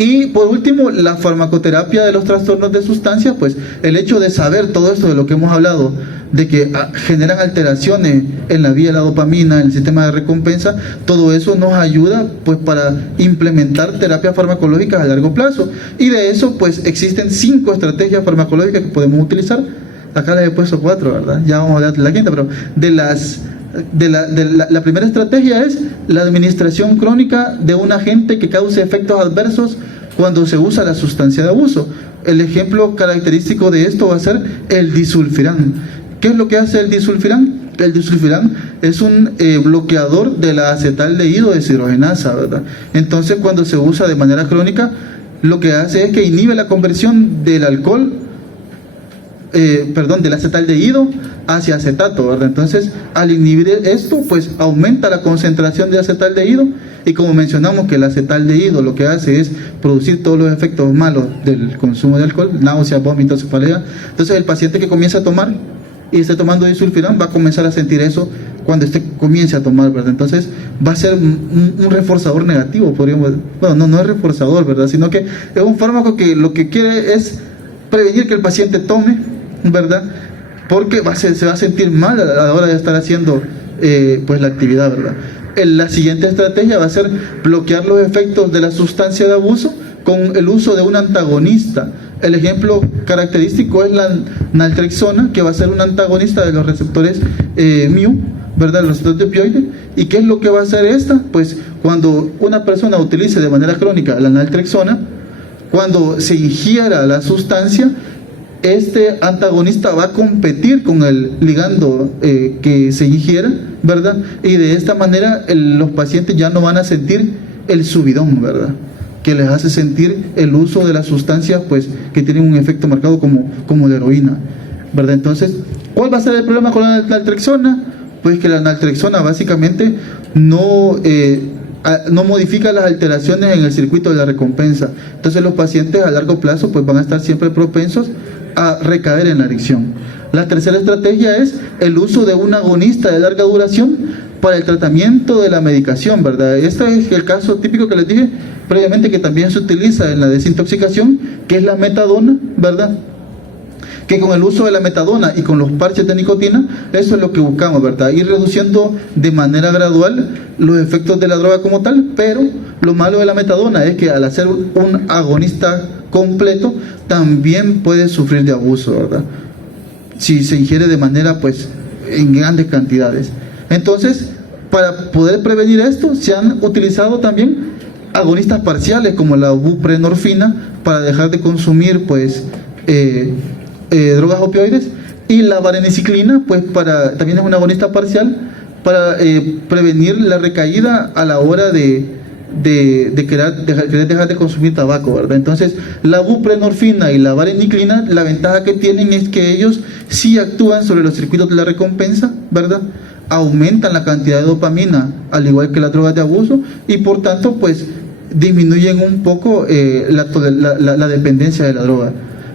Y por último, la farmacoterapia de los trastornos de sustancia, pues el hecho de saber todo esto de lo que hemos hablado, de que generan alteraciones en la vía de la dopamina, en el sistema de recompensa, todo eso nos ayuda pues para implementar terapias farmacológicas a largo plazo. Y de eso pues existen 5 estrategias farmacológicas que podemos utilizar. Acá les he puesto 4, ¿verdad? Ya vamos a hablar de la quinta, pero la primera estrategia es la administración crónica de un agente que cause efectos adversos cuando se usa la sustancia de abuso. El ejemplo característico de esto va a ser el disulfiram. ¿Qué es lo que hace el disulfiram? El disulfiram es un bloqueador de la acetaldehído deshidrogenasa, ¿verdad? Entonces, cuando se usa de manera crónica, lo que hace es que inhibe la conversión del alcohol, del acetaldehído hacia acetato, ¿verdad? Entonces, al inhibir esto, pues aumenta la concentración de acetaldehído, y como mencionamos que el acetaldehído lo que hace es producir todos los efectos malos del consumo de alcohol, náuseas, vómitos, cefalea. Entonces, el paciente que comienza a tomar y esté tomando disulfiram va a comenzar a sentir eso cuando comience a tomar, ¿verdad? Entonces, va a ser un reforzador negativo, podríamos, bueno, no es reforzador, ¿verdad? Sino que es un fármaco que lo que quiere es prevenir que el paciente tome, ¿verdad? Porque se va a sentir mal a la hora de estar haciendo pues la actividad, ¿verdad? La siguiente estrategia va a ser bloquear los efectos de la sustancia de abuso con el uso de un antagonista. El ejemplo característico es la naltrexona, que va a ser un antagonista de los receptores mu, ¿verdad? Los receptores de opioide. ¿Y qué es lo que va a hacer esta? Pues cuando una persona utilice de manera crónica la naltrexona, cuando se ingiera la sustancia, este antagonista va a competir con el ligando que se ingiera, ¿verdad? Y de esta manera los pacientes ya no van a sentir el subidón, ¿verdad? que les hace sentir el uso de las sustancias pues que tienen un efecto marcado como la heroína, ¿verdad? Entonces, ¿cuál va a ser el problema con la naltrexona? Pues que la naltrexona básicamente no modifica las alteraciones en el circuito de la recompensa. Entonces los pacientes a largo plazo pues van a estar siempre propensos a recaer en la adicción. La tercera estrategia es el uso de un agonista de larga duración para el tratamiento de la medicación, ¿verdad? Este es el caso típico que les dije previamente, que también se utiliza en la desintoxicación, que es la metadona, ¿verdad? Que con el uso de la metadona y con los parches de nicotina, eso es lo que buscamos, ¿verdad? Ir reduciendo de manera gradual los efectos de la droga como tal, pero lo malo de la metadona es que al hacer un agonista completo, también puede sufrir de abuso, ¿verdad? Si se ingiere de manera, pues, en grandes cantidades. Entonces, para poder prevenir esto, se han utilizado también agonistas parciales como la buprenorfina para dejar de consumir, pues, drogas opioides, y la vareniciclina, pues también es un agonista parcial para prevenir la recaída a la hora de querer dejar de consumir tabaco, ¿verdad? Entonces, la buprenorfina y la vareniclina, la ventaja que tienen es que ellos sí actúan sobre los circuitos de la recompensa, ¿verdad? Aumentan la cantidad de dopamina, al igual que las drogas de abuso, y por tanto, pues, disminuyen un poco la dependencia de la droga,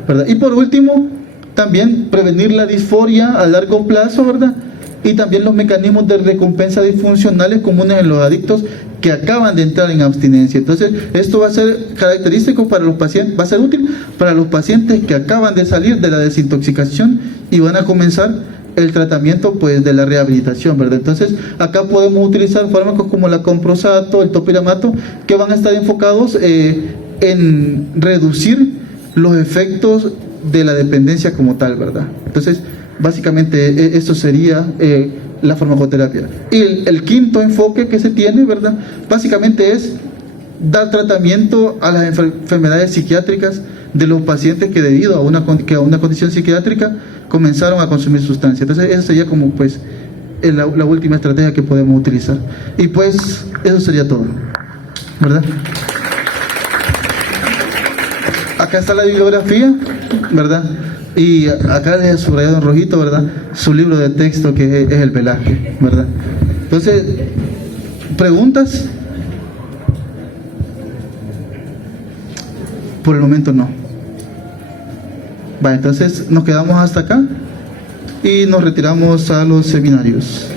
¿verdad? Y por último, también prevenir la disforia a largo plazo, ¿verdad? Y también los mecanismos de recompensa disfuncionales comunes en los adictos que acaban de entrar en abstinencia. Entonces, esto va a ser característico para los pacientes, va a ser útil para los pacientes que acaban de salir de la desintoxicación y van a comenzar el tratamiento, pues, de la rehabilitación, ¿verdad? Entonces, acá podemos utilizar fármacos como la comprosato, el topiramato, que van a estar enfocados en reducir los efectos de la dependencia como tal, ¿verdad? Entonces, básicamente esto sería la farmacoterapia. Y el quinto enfoque que se tiene, ¿verdad? Básicamente es dar tratamiento a las enfermedades psiquiátricas de los pacientes que debido a una condición psiquiátrica comenzaron a consumir sustancias. Entonces, esa sería como, pues, la última estrategia que podemos utilizar. Y pues, eso sería todo, ¿verdad? Acá está la bibliografía, ¿verdad? Y acá les he subrayado en rojito, ¿verdad? Su libro de texto, que es el Velázquez, ¿verdad? Entonces, ¿preguntas? Por el momento no. Va, entonces nos quedamos hasta acá y nos retiramos a los seminarios.